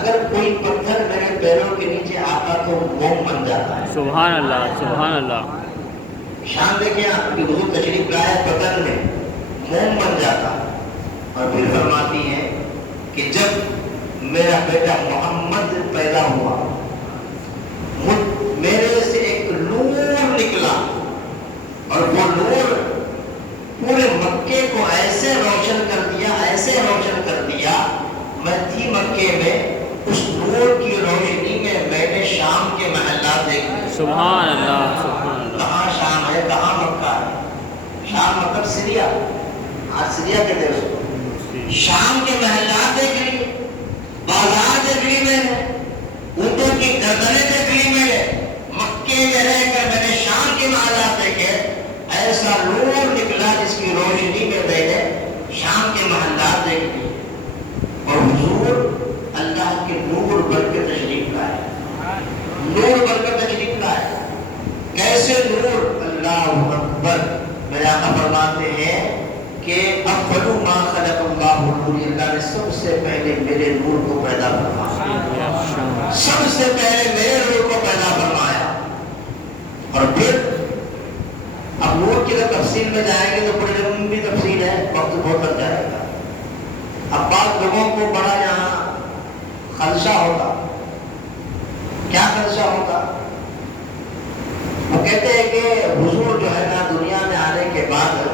اگر کوئی پتھر میرے پیروں کے نیچے آتا تو موم بن جاتا ہے. سبحان اللہ. سبحان اللہ. شان دیکھیں آپ کہ حضور تشریف لائے بدن میں موم بن جاتا. اور پھر فرماتی ہیں کہ جب میرا بیٹا محمد پیدا ہوا میرے سے ایک نور نکلا اور وہ نور پورے مکے کو ایسے روشن کر دیا ایسے روشن کر دیا. میں تھی مکے میں اس نور کی روشنی میں میں نے شام کے محلات دیکھے. سبحان اللہ. سبحان اللہ. کہاں شام ہے کہاں مکہ ہے. شام مطلب سریا. آج سریا کہتے ہیں اس کو. شام کے محلات دیکھ لی بازار دیکھ لی میں نے اونٹوں کی گردنیں دیکھ لی میں نے. مکے میں رہ کر میں نے شام کے محلات دیکھے. ایسا نور نکلا جس کی روشنی میں میں نے شام کے محلات دیکھ لی. اور حضور اللہ کے نور بن کے تشریف لائے. نور بن کر تشریف لائے. کیسے نور؟ اللہ اکبر. میرے آقا فرماتے ہیں کہ اول ما خلق اللہ نور. اللہ نے سب سے پہلے میرے نور کو پیدا فرمایا. سب سے پہلے میرے نور کو پیدا فرمایا. اور پھر اب نور کی تفصیل میں جائیں گے تو بڑی لمبی تفصیل ہے. وقت بہت لگ جائے گا. اب بعض لوگوں کو بڑا یہاں خدشہ ہوتا. کیا خدشہ ہوتا؟ وہ کہتے ہیں کہ حضور جو ہے نا دنیا میں آنے کے بعد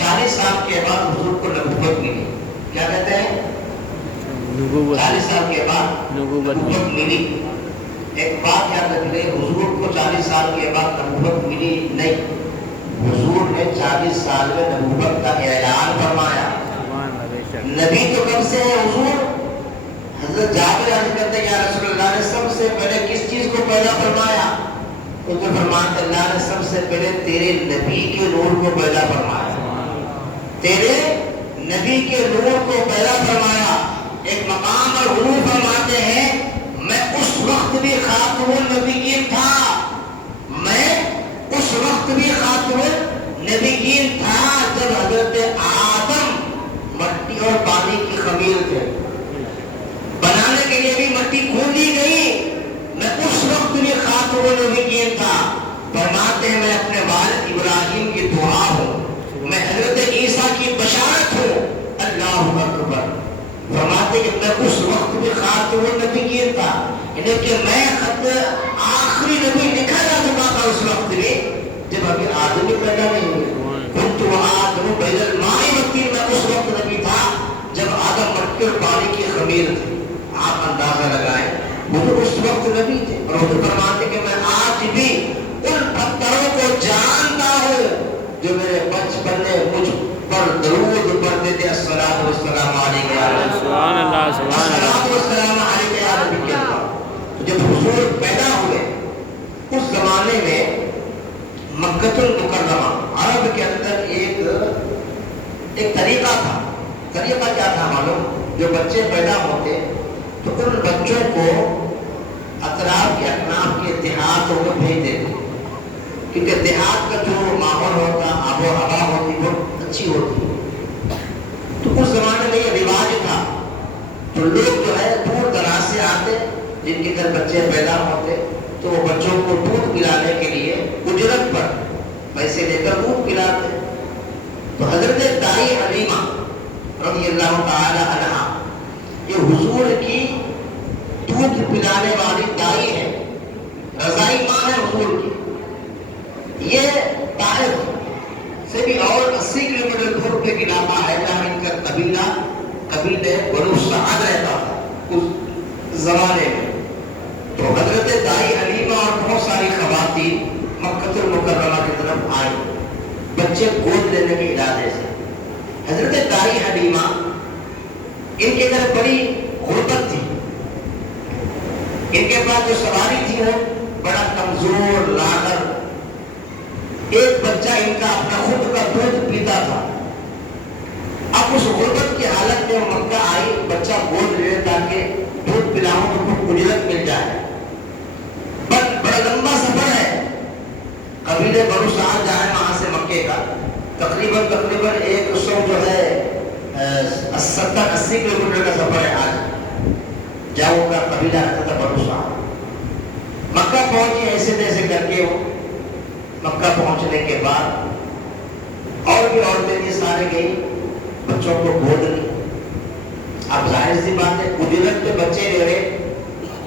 40 سال کے بعد حضور کو نبوت ملی. کیا کہتے ہیں؟ 40 سال کے بعد نبوت ملی. ایک بات یاد رکھ لیں حضور کو 40 سال کے بعد نبوت ملی نہیں. حضور نے 40 سال میں نبوت کا اعلان فرمایا. نبی تو کب سے ہے حضور؟ حضرت جابر عرض کرتے ہیں یا رسول اللہ نے سب سے پہلے کس چیز کو پیدا فرمایا؟ تو فرماتے اللہ نے سب سے پہلے تیرے نبی کے نور کو پیدا فرمایا. تیرے نبی کے نور کو پیدا فرمایا. ایک مقام پر حضور فرماتے ہیں میں اس وقت بھی خاتم النبیین تھا. میں اس وقت بھی خاتم النبیین تھا جب حضرت آدم مٹی اور پانی کی خمیر تھے. بنانے کے لیے بھی مٹی کھود دی گئی. میں اس وقت بھی خاتم النبیین تھا. فرماتے ہیں میں اپنے والد ابراہیم کی دعا ہوں. میں حضرت عیسیٰ کی بشارت ہوں. اللہ اکبر. فرماتے کہ میں اس وقت بھی خاتم النبیین تھا. یعنی کہ میں خط آخری نبی لکھا جا چکا تھا اس وقت بھی جب ابھی آدمی پیدا نہیں ہوئے. کنت آدم بین الماء والطین. میں اس وقت نبی تھا جب آدم مٹی اور پانی کی خمیر تھی. آپ اندازہ لگائیں وہ اس وقت نبی تھے. اور وہ فرماتے کہ میں آج بھی ان پتھروں کو جانتا ہوں جو میرے بچپن میں مجھ پر درود پڑھتے تھے. الصلاۃ والسلام علیک یا رسول اللہ. سبحان اللہ. سبحان اللہ. الصلاۃ والسلام علیک یا نبی اللہ. جب حضور پیدا ہوئے اس زمانے میں مکۃ المکرمہ عرب کے اندر ایک طریقہ تھا. طریقہ کیا تھا معلوم؟ جو بچے پیدا ہوتے تو ان بچوں کو اطراف کے اکناف کے دیہاتوں میں بھیج دیتے، کیونکہ دیہات کا جو ماحول ہوتا، آب و ہوا ہوتی، وہ اچھی ہوتی. تو اس زمانے میں یہ رواج تھا. تو لوگ جو ہے دور دراز سے آتے، جن کے گھر بچے پیدا ہوتے تو وہ بچوں کو دودھ پلانے کے لیے اجرت پر پیسے لے کر دودھ پلاتے. تو حضرت دائی حلیمہ رضی اللہ تعالی عنہا یہ حضور کی دودھ پلانے والی دائی ہے، رضائی ماں ہے حضور کی. یہ طائف سے بھی اور 80 کلومیٹر دور پہ علاقہ ہے جہاں ان کا قبیلہ بنو سعد رہتا تھا اس زمانے میں. تو حضرت دائی حلیمہ اور بہت ساری خواتین مکہ المکرمہ کی طرف آئی بچے گود لینے کے ارادے سے. حضرت دائی حلیمہ ان کے گھر بڑی غربت تھی. ان کے پاس جو سواری تھی وہ بڑا کمزور لاغر. ایک بچہ ان کا اپنا خود کا دودھ پیتا تھا. اب اس غربت کی حالت میں مکہ آئی بچہ گود لے تاکہ دودھ پلاؤں تو کچھ اجرت مل جائے. بڑا لمبا سفر ہے. قبیلے بنو سعد جائے وہاں سے مکے کا تقریباً 100 جو ہے 70-80 کلومیٹر کا سفر ہے. آج جاؤ کا قبیلہ رہتا تھا بنو سعد. مکہ پہنچے ایسے تیسے کر کے وہ. مکہ پہنچنے کے بعد اور بھی عورتیں یہ سارے گئی بچوں کو گود لی. اب ظاہر سی بات ہے اجرت پہ بچے لے رہے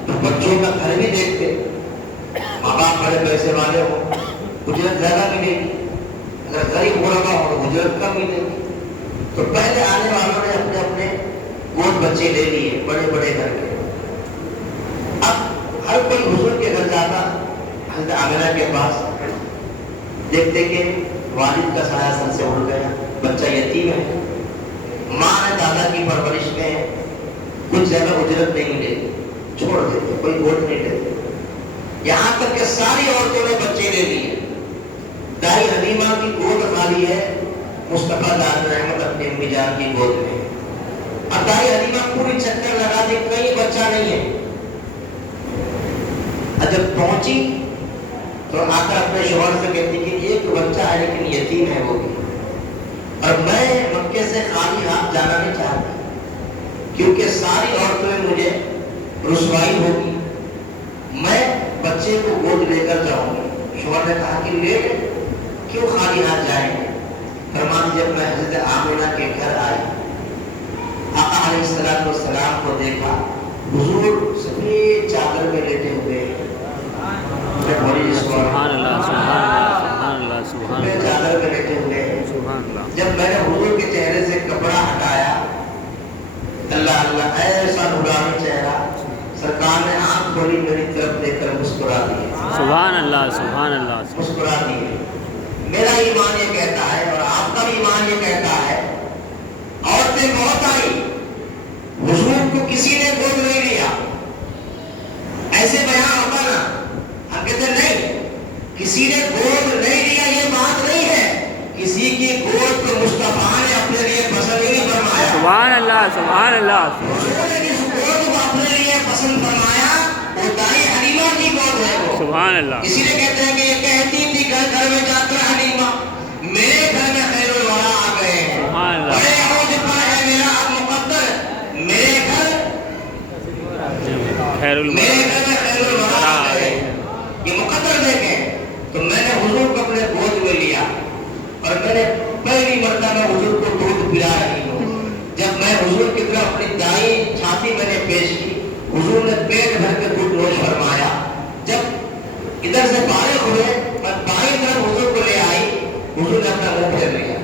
تو بچوں کا گھر بھی دیکھتے. ماں باپ بڑے پیسے والے ہو اجرت زیادہ ملے گی، اگر غریب غربا ہو تو اجرت کم ملے گی. تو پہلے آنے والوں نے اپنے اپنے گود بچے لے لیے بڑے بڑے گھر کے. اب ہر کوئی حضور کے گھر جاتا حضرت آمنہ کے پاس، دیکھتے کہ والد کا سایہ سر سے اڑ گیا، بچہ یتیم ہے، ماں نے دادا کی پرورش میں کچھ زیادہ اجرت نہیں ملے چھوڑ دیتے، کوئی گود نہیں لیتے. یہاں تک کہ ساری عورتوں نے بچے لے لیے. دائی حلیمہ کی گود خالی ہے مصطفیٰ دار رحمت اپنی امی جان کی گود میں. اب دائی حلیمہ پوری چکر لگا دی کہیں بچہ نہیں ہے. جب پہنچی تو آ کر اپنے شوہر سے کہتی کہ ایک بچہ ہے لیکن یتیم ہے وہ بھی، اور میں مکے سے خالی ہاتھ جانا نہیں چاہتا کیونکہ ساری عورتوں میں مجھے رسوائی ہوگی. میں بچے کو گود لے کر جاؤں گی. شوہر نے کہا کہ لے کیوں خالی ہاتھ جائیں گے. فرماتی جب میں حضرت آمنہ کے گھر آئی آقا علیہ السلام کو دیکھا حضور سفید چادر میں لیٹے ہوئے ہیں. سبحان اللہ سبحان اللہ سبحان اللہ سبحان اللہ چادر میں لیٹے ہوئے ہیں. سبحان اللہ. جب میں نے حضور کے چہرے سے کپڑا ہٹایا اللہ اللہ ایسا نورانی چہرہ، سرکار نے آنکھ کھولی میری طرف دیکھ کر مسکرا دیے. سبحان اللہ سبحان اللہ. مسکرا دیے. میرا ایمان یہ کہتا ہے اور آپ کا بھی ایمان یہ کہتا ہے عورتیں بہت آئی حضور کو کسی نے گود نہیں لیا. ایسے بیان ہوتا نا ہم کہتے نہیں کسی نے گود نہیں لیا، یہ بات نہیں ہے. کسی کی گود کو مصطفیٰ نے اپنے لیے پسند نہیں فرمایا. سبحان اللہ سبحان اللہ. حضور نے جس گود کو اپنے لیے پسند فرمایا وہ دائی حلیمہ کی گود ہے. وہ سبحان اللہ. اسی لیے کہتے ہیں کہ یہ کہتی تھی گھر میں جا کر حلیمہ میرے گھر میں خیر الورا آ گئے ہیں. سبحان اللہ. بڑے عروج پر ہے میرا اب مقدر میرے گھر خیر میرے گھر میں خیر الورا آ گئے ہیں. یہ مقدر دیکھیں. تو میں نے حضور کو اپنے گود میں لیا اور میں نے پہلی مرتبہ حضور کو دودھ پلا رہی ہوں. جب میں حضور کی طرف اپنی دائیں چھاتی میں نے پیش کی حضور نے پیٹ بھر کے دودھ نوش فرمایا. جب ادھر سے فارغ ہوئے اور بائیں طرف حضور کو لے آئی حضور نے اپنا منہ پھیر لیا.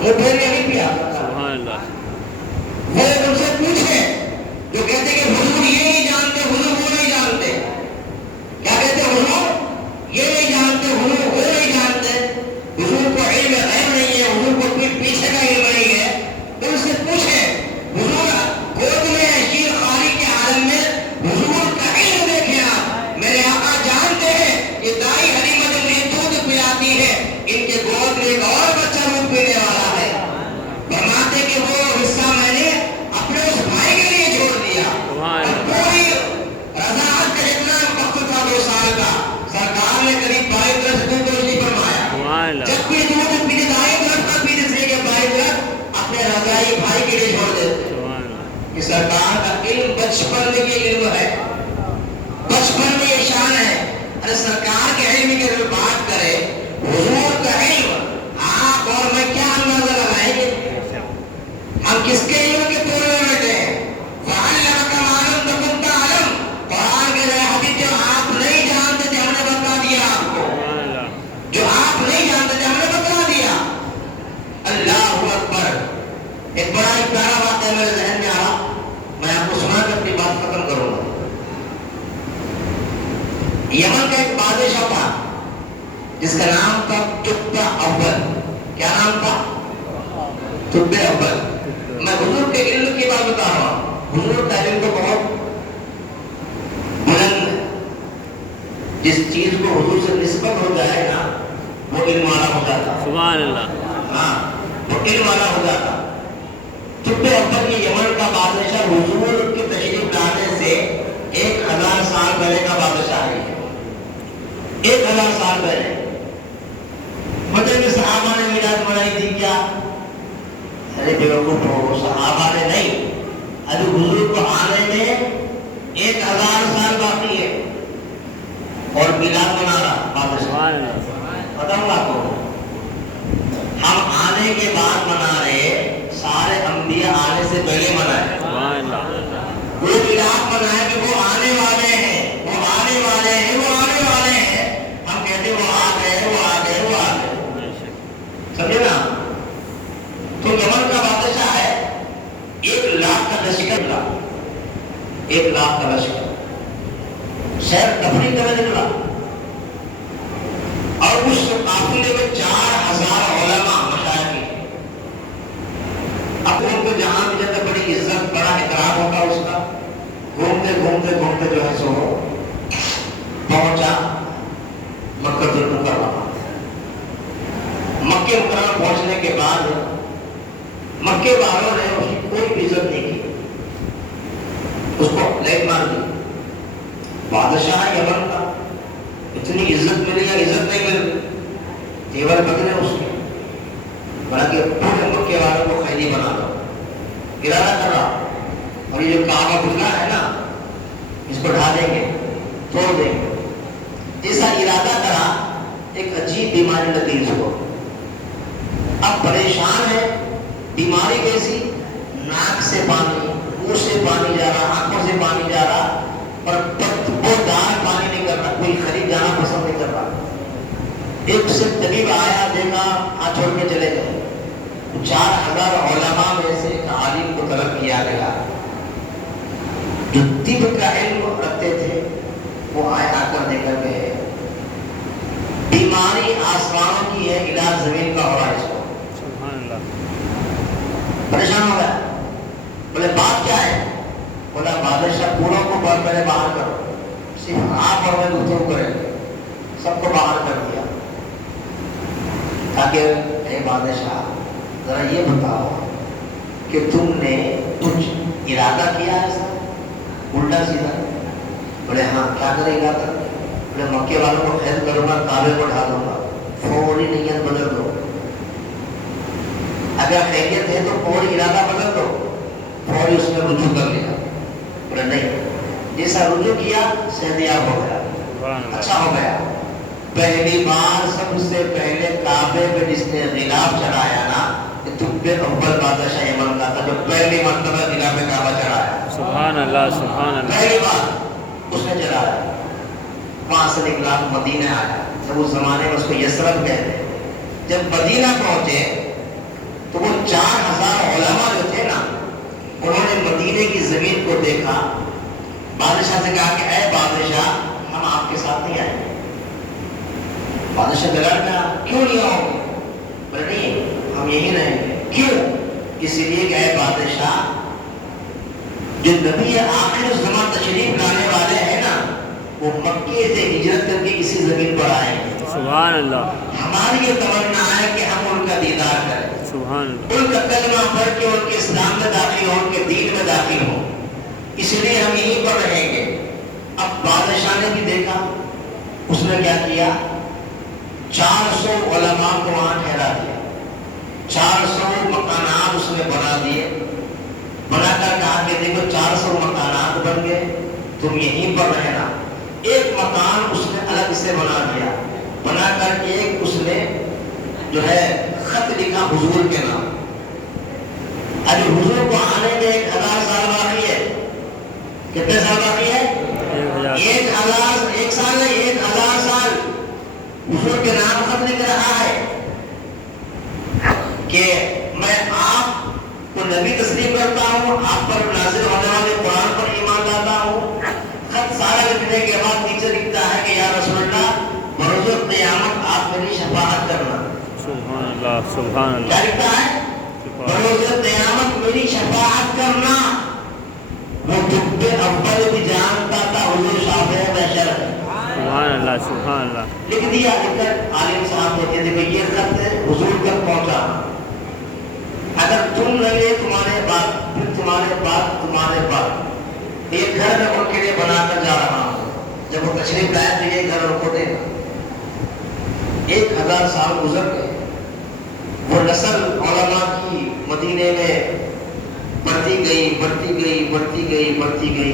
منہ پھیر کے نہیں پیا. سبحان اللہ. وہ ان سے پوچھے جو کہتے کہ حضور یہ نہیں جانتے حضور وہ نہیں جانتے. کیا کہتے حضور یہ نہیں جانتے حضور وہ نہیں جانتے. حضور کو علم غیب نہیں ہے، حضور کو پیچھے کا علم نہیں ہے. تو ان سے پوچھے حضور گود میں شیر خاری کی حالت بچپن کے علم ہے، بچپن میں یہ شان ہے. ارے سرکار کے علم کی اگر بات کرے، حضور کا علم، آپ اور میں کیا اندازہ لگائیں گے؟ ہم کس کے علم کے پورے میں بیٹھے ہیں؟ وَعَلَّمَكَ مَا لَمْ تَكُنْ تَعْلَمْ. قرآن کے رہے حدیث جو آپ نہیں جانتے تھے ہم نے بتا دیا آپ کو، جو آپ نہیں جانتے تھے ہم نے بتا دیا. اللہ اکبر. ایک بڑا ہی پیارا بات ہے میرے ذہن میں آ رہا، میں آپ کو سنا کے اپنی بات ختم کروں گا. یمن کا ایک بادشاہ تھا جس کا نام تھا تبع اول. کیا نام تھا؟ تبع اول. میں حضور کے علم کی بات بتا رہا ہوں. حضور کا علم تو بہت بلند ہے. جس چیز کو حضور سے نسبت ہو جائے نا وہ علم والا ہو جاتا. سبحان اللہ. ہاں وہ علم والا ہو جاتا. تبع اول یہ یمن کا بادشاہ حضور کی تشریف لانے سے 1000 سال پہلے کا بادشاہ ہے. 1000 سال پہلے مطلب کہ صحابہ نے میلاد منائی تھی کیا؟ ارے بیوقوف ہو، صحابہ نے نہیں. ابھی حضور کو آنے میں 1000 سال باقی ہے اور میلاد منا رہا بادشاہ. بتاؤں آپ کو، ہم آنے کے بعد منا رہے، سارے انبیاء آنے سے پہلے منائے. وہ میلاد منائے کہ وہ آنے والے ہیں، وہ آنے والے ہیں، وہ آنے والے ہیں. ہم کہتے وہ آ گئے، وہ آ گئے، وہ آ گئے. سمجھے نا؟ تو یمن کا بادشاہ ہے، 1,00,000 کا لشکر تھا. 1,00,000 کا لشکر شہر تفریح کرنے نکلا اور اس قافلے میں 4,000 علماء مشائخ. اب ان کو جہاں بھی جاتا بڑی عزت، بڑا احترام ہوتا اس کا. گھومتے گھومتے گھومتے جو ہے سو پہنچا مکہ المکرمہ. مکہ مکرمہ پہنچنے کے بعد مکے والوں نے اس کی کوئی بھی عزت نہیں کی، اس کو لیک مار دی. بادشاہ یمن کا اتنی عزت ملی یا عزت نہیں ملی، تیور بدلے اس کے. بلکہ پورے مکے والوں کو قیدی بنا دو. ارادہ کر رہا، اور یہ جو کعبہ بننا ہے نا اس کو ڈھا دیں گے، توڑ دیں گے. ایسا ارادہ کرا. ایک عجیب بیماری لگی اس کو. اب پریشان ہے. بیماری کیسی؟ ناک سے پانی، منہ سے پانی جا رہا، آنکھوں سے پانی جا رہا، اور بدبودار پانی نہیں کر رہا. کوئی قریب جانا پسند نہیں کر رہا. ایک سے طبیب آیا، دیکھا، ہاتھ چھوڑ کے چلے گئے. 4,000 علماء میں سے ایک عالم کو طلب کیا گیا جو طب کا علم رکھتے تھے. وہ آئے، آ کر دے کر گئے بیماری آسمانوں کی ہے، علاج زمین کا ہو رہا ہے. اس کو پریشان ہو گیا. بولے بات کیا ہے؟ بولا بادشاہ پوروں کو پہلے باہر کرو، صرف آپ اور میں گفتگو کریں. سب کو باہر کر دیا تاکہ اے بادشاہ ذرا یہ بتاؤ کہ تم نے کچھ ارادہ کیا ہے سر الٹا سیدھا؟ بولے ہاں. کیا کرے گا؟ بولے مکے والوں کو قید کروں گا، کعبے کو ڈھا دوں گا. فوری نیت بدل دو. اگر خیریت ہے تو فوری ارادہ بدل دو. فوری اس میں رجوع کر لیا. بولے نہیں. جیسا رجوع کیا صحتیاب ہو گیا، اچھا ہو گیا. پہلی بار سب سے پہلے کعبے پہ جس نے غلاف چڑھایا نا، تبع اول بادشاہ یمن کا تھا جو پہلی مرتبہ غلاف کعبہ چڑھایا. سبحان اللہ، سبحان اللہ. پہلی بار اس نے چڑھایا. وہاں سے نکلا مدینہ آیا. جب اس زمانے میں اس کو یثرب کہتے. جب مدینہ پہنچے تو وہ 4,000 علماء جو تھے نا، انہوں نے مدینے کی زمین کو دیکھا. بادشاہ سے کہا کہ اے بادشاہ ہم آپ کے ساتھ نہیں آئے. بادشاہ بگڑ گیا، کیوں نہیں آؤ گے؟ بولے نہیں ہم یہی رہیں گے. کیوں؟ اس لیے کہ اے بادشاہ جو نبی آخر زمان تشریف لانے والے ہیں نا، وہ مکے سے ہجرت کر کے اسی زمین پر آئے ہیں. سبحان اللہ. ہماری یہ تمنا ہے کہ ہم ان کا دیدار کریں، سبحان اللہ. ان کا کلمہ پڑھ کے ان کے اسلام میں داخل ہوں، ان کے دین میں داخل ہوں. اس لیے ہم یہیں پر رہیں گے. اب بادشاہ نے بھی دیکھا، اس نے کیا کیا؟ 400 علماء کو وہاں ٹھہرا دیا. 400 مکانات اس نے بنا دیے. بنا کر کہا کہ دیکھو 400 مکانات بن گئے، تم یہیں پر رہنا۔ ایک مکان اس نے الگ سے بنا دیا، بنا کر ایک اس نے جو ہے خط لکھا حضور کے نام۔ ابھی حضور کو آنے میں 1000 سال باقی ہے۔ کتنے سال باقی ہے؟ 1000 سال نہیں، 1000 سال۔ حضور کے نام خط لکھ رہا ہے کہ میں آپ کو نبی تسلیم کرتا ہوں، آپ پر نازل ہونے والے قرآن پر ایمان لاتا ہوں۔ خط سارا لکھنے کے بعد نیچے لکھتا ہے کہ یا رسول اللہ بروز قیامت آپ میری شفاعت کرنا۔ سبحان اللہ سبحان اللہ۔ کیا لکھتا ہے؟ بروز قیامت میری شفاعت کرنا۔ وہ دکھ اول بھی جانتا تھا حضور شافع بشر۔ سبحان اللہ سبحان اللہ۔ لکھ دیا، لکھ کر عالم صاحب کہتے ہیں کہ یہ خط حضور تک پہنچا، اگر تم نہیں تمہارے بعد، پھر تمہارے بعد تمہارے بعد، ایک گھر میں ان کے لیے بنا کر جا رہا ہوں، جب وہ تشریف لائے تو یہ گھر ان کو دے گا۔ 1000 سال گزر گئے، وہ نسل علماء کی مدینے میں بڑھتی گئی بڑھتی گئی بڑھتی گئی بڑھتی گئی،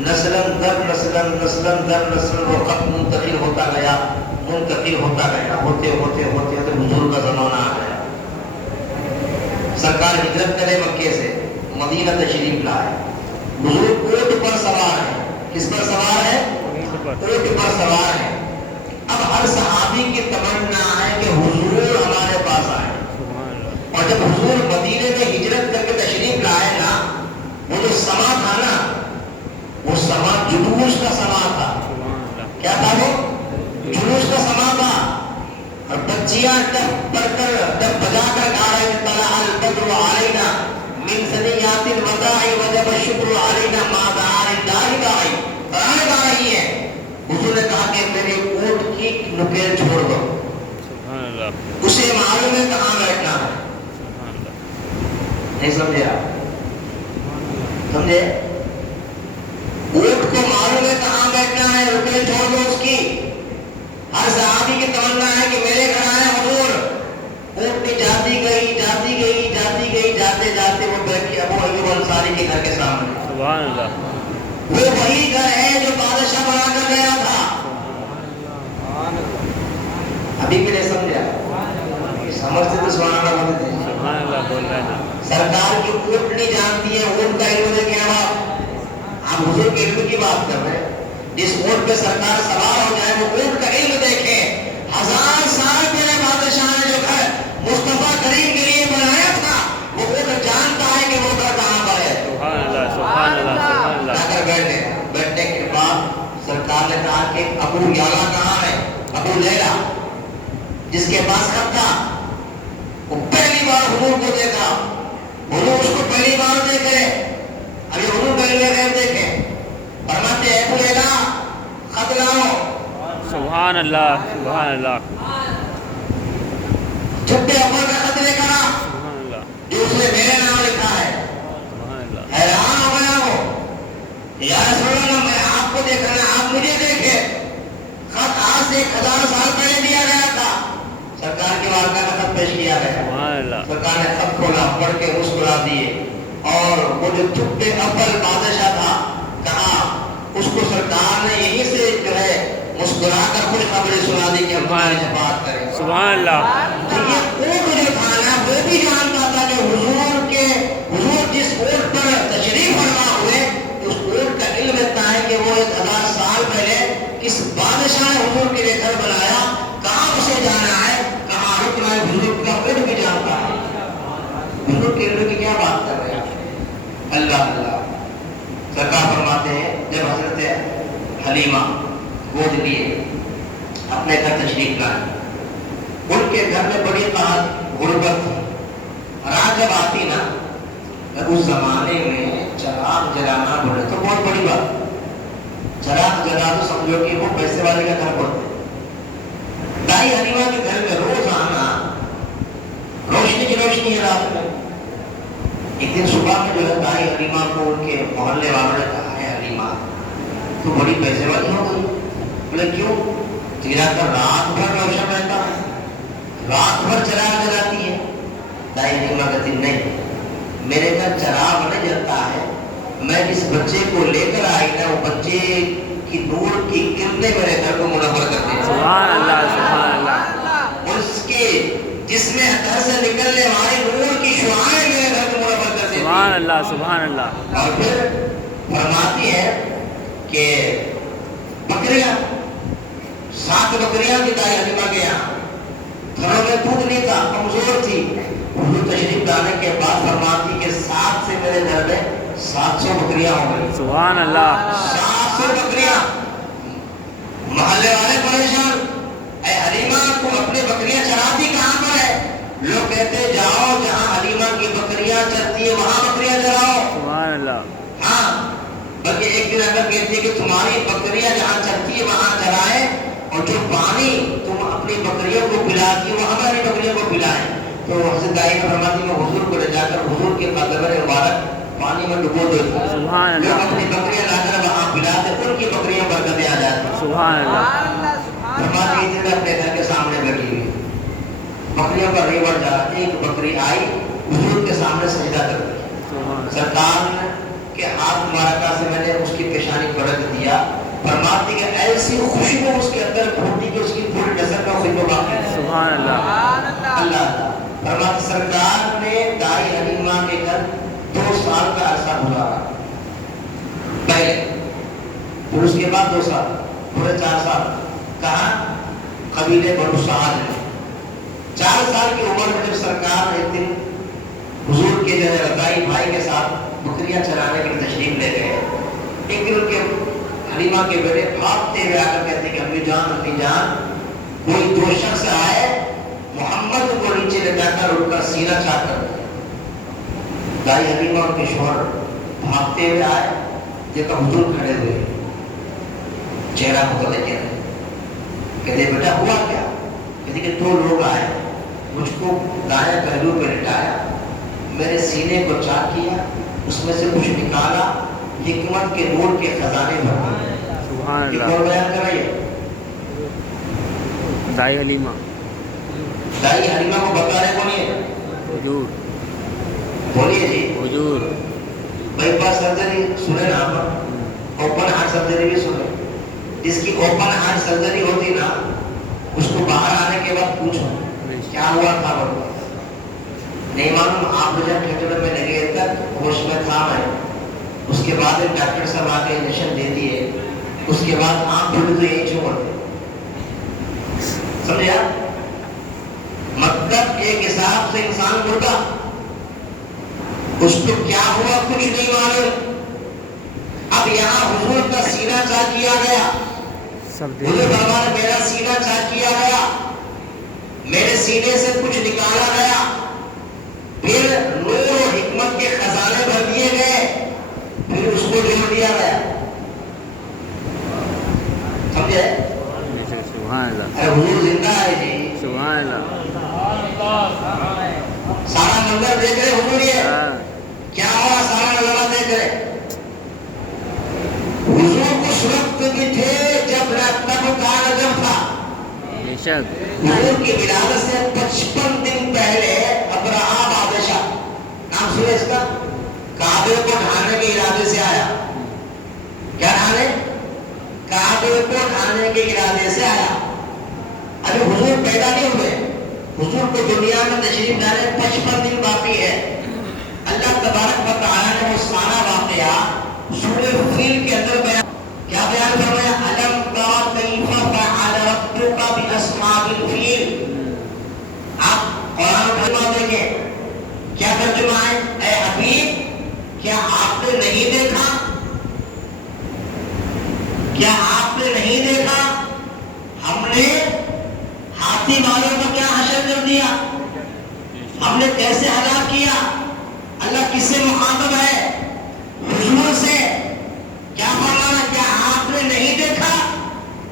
نسلن در نسلن نسلن در نسلن وہ خط منتقل ہوتا گیا، منتقل ہوتا گیا، ہوتے ہوتے ہوتے ہوتے حضور کا زمانہ آ گیا۔ سرکار ہجرت کرے مکے سے، مدینہ تشریف لائے، حضور اونٹ پر سوار ہے۔ کس پر سوار ہے؟ اونٹ پر سوار ہے۔ اب ہر صحابی کی تمنا ہے کہ حضور ہمارے پاس آئے، اور جب حضور مدینے میں ہجرت کر کے تشریف لائے نا، وہ جو سما تھا نا، وہ سما جلوس کا سما تھا۔ کیا تھا وہ؟ جلوس کا سما تھا، اور بچیاں ڈب پڑھ کر ڈب بجا کر گا رہے ہیں طلع البدر علینا من ثنیات الوداع وجب الشکر علینا ما دعا للہ داعی، ترانے گا رہی ہیں۔ حضور نے کہا کہ میرے اونٹ کی نکیل چھوڑ دو، اسے معلوم ہے کہاں بیٹھنا ہے۔ نہیں سمجھے آپ؟ سمجھے؟ اونٹ کو معلوم ہے کہاں بیٹھنا ہے، نکیل چھوڑ دو اس کی۔ ہر صحابی کی تمنا ہے کہ میرے گھر آئے حضور۔ اونٹ بھی جاتی گئی جاتی گئی جاتی گئی، جاتے جاتے وہ بیٹھی ابو ایوب انصاری کے گھر کے سامنے۔ سبحان اللہ۔ وہ وہی گھر ہے جو بادشاہ بنا کر گیا تھا۔ ابھی بھی نہیں سمجھا؟ سمجھتے تو سبحان اللہ بولتے ہیں۔ سبحان اللہ بول رہے ہیں۔ سرکار کی اونٹنی جانتی ہے، اونٹ کا علم دے کے آپ حضور کے علم کی بات کر رہے ہیں۔ جس اونٹ پہ سرکار سوار ہو جائے وہ اونٹ کا علم دیکھے۔ 1000 سال پہلے بادشاہ نے جو گھر مصطفیٰ کریم کے لیے بنایا تھا، وہ اونٹ جانتا ہے کہ وہ گھر کہاں پر ہے۔ سبحان اللہ سبحان اللہ سبحان اللہ۔ جا کر بیٹھے، بیٹھنے کے بعد سرکار نے کہا کہ ابو یالا کہاں ہے؟ ابو لیلا جس کے پاس خط تھا، وہ پہلی بار حضور کو دیکھا، حضور اس کو پہلی بار دیکھے، ابھی حضور پہلی بار دیکھے، فرماتے ہیں ابو لیلا خط لاؤ۔ سبحان اللہ سبحان اللہ۔ چھٹے ابر کا خط لے کر آ، سبحان اللہ جو اس نے میرے نام لکھا ہے۔ سبحان اللہ۔ حیران ہو گیا وہ، یا رسول اللہ میں آپ کو دیکھ رہا آپ مجھے دیکھے۔ خط آج سے 1000 سال پہلے دیا گیا تھا، سرکار کی بارگاہ میں خط پیش کیا گیا۔ سبحان اللہ۔ سرکار نے خط کھولا، پڑھ کے مسکرا دیے، اور وہ جو چھٹے اول بادشاہ تھا کہا، اس کو سرکار نے یہیں سے جو ہے مسکرا کر خوش خبریں سنا دی کہ ہم تمہاری شفاعت کریں گے۔ سبحان اللہ۔ تو یہ اونٹ جو تھا نا، وہ بھی جانتا تھا کہ حضور جس اونٹ پر تشریف فرما ہوئے، اس اونٹ کا علم اتنا ہے کہ وہ 1000 سال پہلے کس بادشاہ نے حضور کے لیے گھر بنایا، کہاں اسے جانا ہے، کہاں رکنا ہے، حضور کا علم بھی جانتا ہے۔ حضور کے علم کی کیا بات کر رہے ہیں؟ اللہ اللہ۔ سرکار فرماتے ہیں جب حضرت حلیمہ گود لیے اپنے گھر تشریف لائے، ان کے گھر میں بڑی غربت تھی۔ رات جب آتی نا، اس زمانے میں چراغ جلانا بولے تو بہت بڑی بات، چراغ جلا تو سمجھو کہ وہ پیسے والے کا گھر پڑتے۔ دائی حلیمہ کے گھر میں روزانہ روشنی کی روشنی ہے رات میں۔ ایک دن صبح میں جو ہے دائی حلیمہ کو ان کے محلے والوں نے کہا ہے حلیمہ تو بڑی پیسے والی ہو گئی۔ بولے کیوں؟ تیرا تو رات بھر روشن رہتا ہے، رات بھر چراغ جلاتی ہے۔ دائی حلیمہ کہتی نہیں، میرے گھر چراغ نہ جلتا ہے، میں جس بچے کو لے کر آئی نا وہ بچے کی نور کی کرنیں میرے گھر کو منور کرتے ہیں۔ سبحان اللہ، سبحان اللہ، اس کے جس میں گھر سے نکلنے والی نور کی شعاعیں میرے گھر کو منور کرتے ہیں۔ سبحان اللہ، سبحان اللہ۔ اور پھر فرماتی ہے کہ بکریاں 7 بکریاں کی دائی حلیمہ کے یہاں، گھروں میں دودھ نہیں تھا، کمزور تھی، حضور تشریف لانے کے بعد فرماتی کہ 7 سے میرے گھر میں 700 بکریاں ہو گئی۔ سبحان اللہ، 700 بکریاں۔ محلے والے پریشان، اے حلیمہ تم اپنی بکریاں چراتی کہاں پر ہے؟ لوگ کہتے جاؤ جہاں حلیمہ کی بکریاں چرتی ہے وہاں بکریاں چراؤ۔ سبحان اللہ، ہاں، بلکہ ایک دن اگر کہتے کہ تمہاری بکریاں جہاں چرتی ہے وہاں چرائے، اور جو پانی تم اپنی بکریوں کو پلاتی ہو وہ ہماری بکریوں کو پلائیں۔ تو حضرت دائی نے فرماتی میں حضور کو لے جا کر حضور کے قدم مبارک پانی میں ڈبو دیتا، سبحان اللہ، لوگ اپنی بکریاں لا کر وہاں پلاتے، ان کی بکریاں برکتیں آ جاتی۔ سبحان اللہ، فرماتی ہے اپنے گھر کے سامنے بیٹھی ہوئی بکریوں کا ریوڑ جا، ایک بکری آئی حضور کے سامنے سجدہ کر دی، سبحان سرکار کے ہاتھ مبارکہ سے میں نے اس کی پیشانی پرکھ دیا۔ فرماتی کہ ایسی خوشبو اس کے اندر پھوٹی کہ اس کی پوری نسل میں خوشبو باقی ہے۔ سبحان اللہ، اللہ فرماتی سرکار نے دائی حلیمہ کے گھر 2 سال کا عرصہ گزارا پہلے، پھر اس کے بعد 2 سال، پورے 4 سال کہاں؟ قبیلے بنو سعد میں۔ 4 سال کی عمر میں جب سرکار ایک دن حضور کے رضائی بھائی کے ساتھ بکریاں چرانے کے لیے تشریف لے گئے، ایک دن ان کے حلیمہ کے بیٹے بھاگتے ہوئے آ کر کہتے کہ امی جان کوئی 2 شخص آئے محمد کو نیچے لے جا کر ان کا سینہ چاٹ کر دیا۔ دائی حلیمہ اور کے شوہر بھاگتے ہوئے آئے، دیکھا حضور کھڑے ہوئے، چہرہ متوجہ ہے، کہتے بیٹا ہوا کیا؟ کہتے کہ 2 لوگ آئے، مجھ کو دائیں پہلو پہ لٹایا، میرے سینے کو چاک کیا، اس میں سے کچھ نکالا، حکمت کے نور کے خزانے بھر دیے۔ سبحان یہ اللہ، کون بیان کر رہی ہے؟ دائی حلیمہ، دائی حلیمہ کو بتا رہے کون ہے؟ حضور، بولیے جی۔ حضور، بائی پاس سرجری سنے نا آپ، اوپن ہارٹ سرجری بھی سنے، جس کی اوپن ہارٹ سرجری ہوتی نا اس کو باہر آنے کے بعد پوچھو کیا ہوا تھا، بڑا نہیں معلوم، آپ جب تھیٹر میں لگے تک ہوش میں تھا میں، اس کے بعد ڈاکٹر صاحب آ کے انجیکشن دے دیے، اس کے بعد آنکھ کھلی تو یہی چھوڑ دے، سمجھے آپ؟ مطلب ایک حساب سے انسان مردہ، اس کو کیا ہوا کچھ نہیں معلوم۔ اب یہاں حضور کا سینہ چاک کیا گیا، حضور فرمایا میرا سینہ چاک کیا گیا، میرے سینے سے کچھ نکالا گیا، پھر نور و حکمت کے خزانے بھر دیے گئے، پھر اس کو جوڑ دیا گیا، سمجھے؟ سبحان اللہ، ارے حضور زندہ ہے جی، سبحان اللہ، سارا منظر دیکھ رہے حضور، یہ کیا ہوا سارا نظارہ دیکھ رہے۔ حضور اس وقت بھی تھے جب تب کا نظر تھا، بے شک، حضور کی ولادت سے 55 دن پہلے ابراہا بادشاہ، نام سنے اس کا، کعبے کو ڈھانے کے ارادے سے آیا۔ کیا ڈھانے؟ کعبے کو ڈھانے کے ارادے سے آیا۔ ابھی حضور پیدا نہیں ہوئے، حضور کو دنیا میں تشریف لانے 55 دن باقی ہے۔ اللہ تبارک و تعالیٰ نے وہ سارا واقعہ سورہ فیل کے اندر بیان کیا بیان فرمایا؟ الم تر کیف فعل ربک باصحاب الفیل۔ آپ قرآن ترجمہ دیکھیں، کیا ترجمہ ہے؟ اے حبیب کیا آپ نے نہیں دیکھا، کیا آپ نے نہیں دیکھا ہم نے ہاتھی والوں کو کیا حشر کر دیا، ہم نے کیسے ہلاک کیا۔ اللہ کس سے مخاطب ہے؟ حضور سے۔ کیا فرمانا؟ کیا آپ نے نہیں دیکھا؟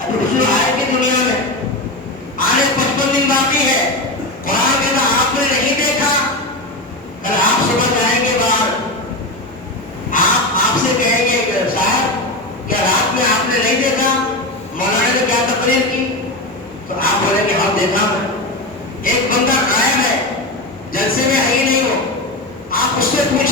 ابھی حضور آئے کہ دنیا میں آنے 55 دن باقی ہے، قرآن کہتا آپ نے نہیں دیکھا۔ کل آپ صبح جائیں گے باہر، آپ سے کہیں گے کہ صاحب کیا رات میں آپ نے نہیں دیکھا مولانا نے کیا تقریر کی، تو آپ بولیں گے ہم دیکھا میں۔ ایک بندہ غائب ہے، جلسے میں ہے ہی نہیں ہو، آپ اس سے پوچھ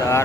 4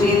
3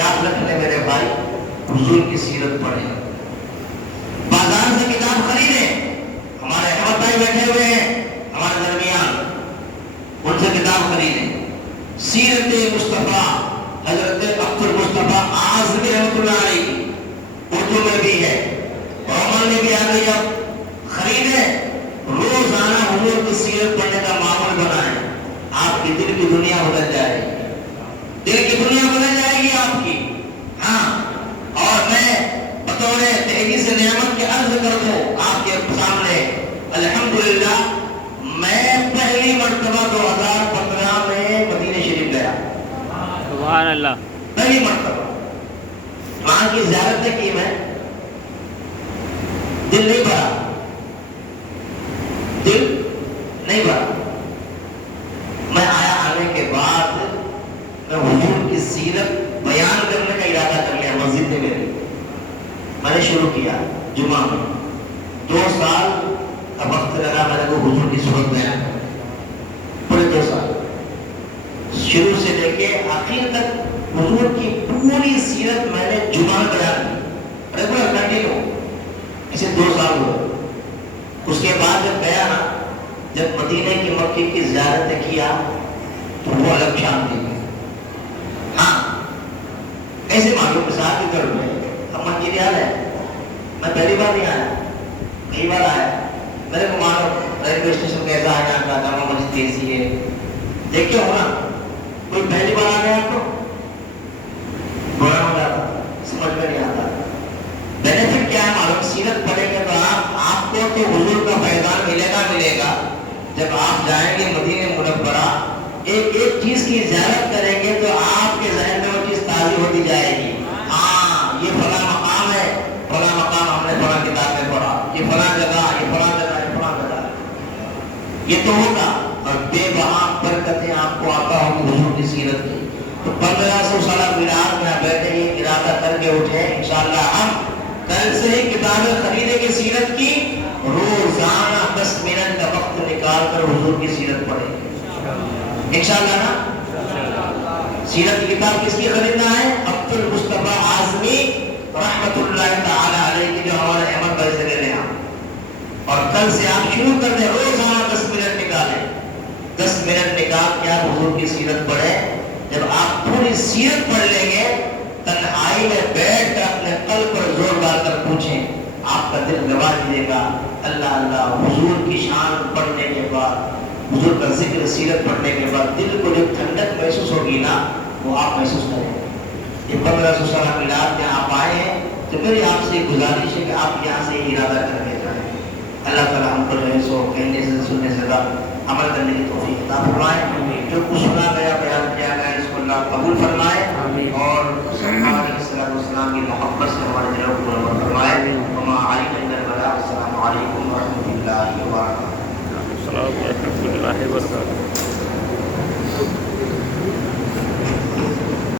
یاد رکھنے میرے بھائی، حضور کی سیرت پڑھیں، بازار سے کتاب خریدیں، ہمارے احمد بھائی بیٹھے ہوئے ہیں ہمارے درمیان، ان سے کتاب خریدیں، سیرت مصطفیٰ حضرت عبد المصطفیٰ اعظمی رحمۃ اللہ علیہ کی اردو میں بھی ہے، رومن میں بھی آ گئی، اب خریدیں، روزانہ حضور کی سیرت پڑھنے کا معمول بنائیں، آپ کی دل کی دنیا بدل جائے گی، دل کی دنیا بدل جائے گی آپ کی۔ ہاں، اور میں بطور تحریر سے نعمت کے عرض کر دوں آپ کے سامنے، الحمدللہ میں پہلی مرتبہ 2015 میں مدینہ شریف گیا، سبحان اللہ، پہلی مرتبہ وہاں کی زیارت کی، میں دل نہیں بھرا، دل نہیں بھرا، میں آیا، آنے کے بعد میں حضور کی سیرت بیان کرنے کا ارادہ کر لیا مسجد میں میری، میں نے شروع کیا جمعہ میں، 2 سال کا وقت لگا میرے کو حضور کی صورت بیان کرنے، پورے 2 سال شروع سے لے کے آخر تک حضور کی پوری سیرت میں نے جمعہ بیان کی، ریگولر کنٹینیو، اسے 2 سال ہوئے۔ اس کے بعد جب گیا نا، جب مدینہ کی مکے کی زیارت کیا تو وہ الگ شانتی تھی۔ ہاں، ایسے معلوم کے ساتھ ہی کر ہوئے، اب من کی خیال ہے، میں پہلی بار نہیں آیا، کئی بار آیا، میرے کو معلوم ریلوے اسٹیشن کیسا ہے، یہاں کا جامع مسجد کیسی ہے، دیکھتے ہو نا، کوئی پہلی بار آ گیا آپ کو بڑا ہو جاتا، سمجھ میں نہیں آتا۔ بینیفٹ کیا ہے معلوم، سیرت پڑھیں گے تو آپ کو تو حضور کا فیضان ملے گا، جب آپ جائیں گے مدینہ منورہ، ایک چیز کی زیارت کریں گے تو آپ کے ذہن میں وہ چیز تازی ہوتی جائے گی، ہاں یہ فلاں مقام ہے، فلاں مقام ہم نے فلاں کتاب میں پڑھا، یہ فلاں جگہ، یہ فلاں جگہ، یہ فلاں جگہ، یہ تو ہوگا، اور بے بہا برکتیں آپ کو آتا ہوگی حضور کی سیرت کی۔ تو 1500 سالہ میلاد میں بیٹھے یہ ارادہ کر کے اٹھے، انشاءاللہ ہم کل سے ہی کتابیں خریدیں گے سیرت کی، روزانہ 10 منٹ کا وقت نکال کر حضور کی سیرت پڑھیں گے انشاءاللہ نا۔ سیرت کی کتاب کس کی خریدنا ہے؟ عبد المصطفیٰ اعظمی رحمۃ اللہ تعالی علیہ کی، جو ہمارے احمد بھائی سے لے لیں آپ، اور کل سے آپ شروع کر دیں، روزانہ 10 منٹ نکالیں، 10 منٹ نکال کے آپ حضور کی سیرت پڑھیں۔ جب آپ پوری سیرت پڑھ لیں گے، تنہائی میں بیٹھ کر اپنے قلب پر زور ڈال کر پوچھیں، آپ کا دل گواہ دے گا، اللہ اللہ، حضور کی شان پڑھنے کے بعد، حضور کا ذکر سیرت پڑھنے کے بعد دل کو جو ٹھنڈک محسوس ہوگی نا، وہ آپ محسوس کریں گے۔ یہ 1500 سالہ میلاد میں آپ آئے ہیں تو میری آپ سے گزارش ہے کہ آپ یہاں سے ارادہ کر کے جائیں۔ اللہ تعالیٰ ہم کو جو ہے سو کہنے سے سننے سے عمل کرنے کی توفیق عطا فرمائے، جو کچھ سنا گیا بیان کیا گیا اس کو اللہ قبول فرمائے، اور السلام کی محبت سے ہمارے دلوں کو نور فرمائے۔ وما علینا الا البلاغ۔ السلام علیکم ورحمۃ اللہ وبرکاتہ۔ السلام علیکم ورحمۃ اللہ وبرکاتہ۔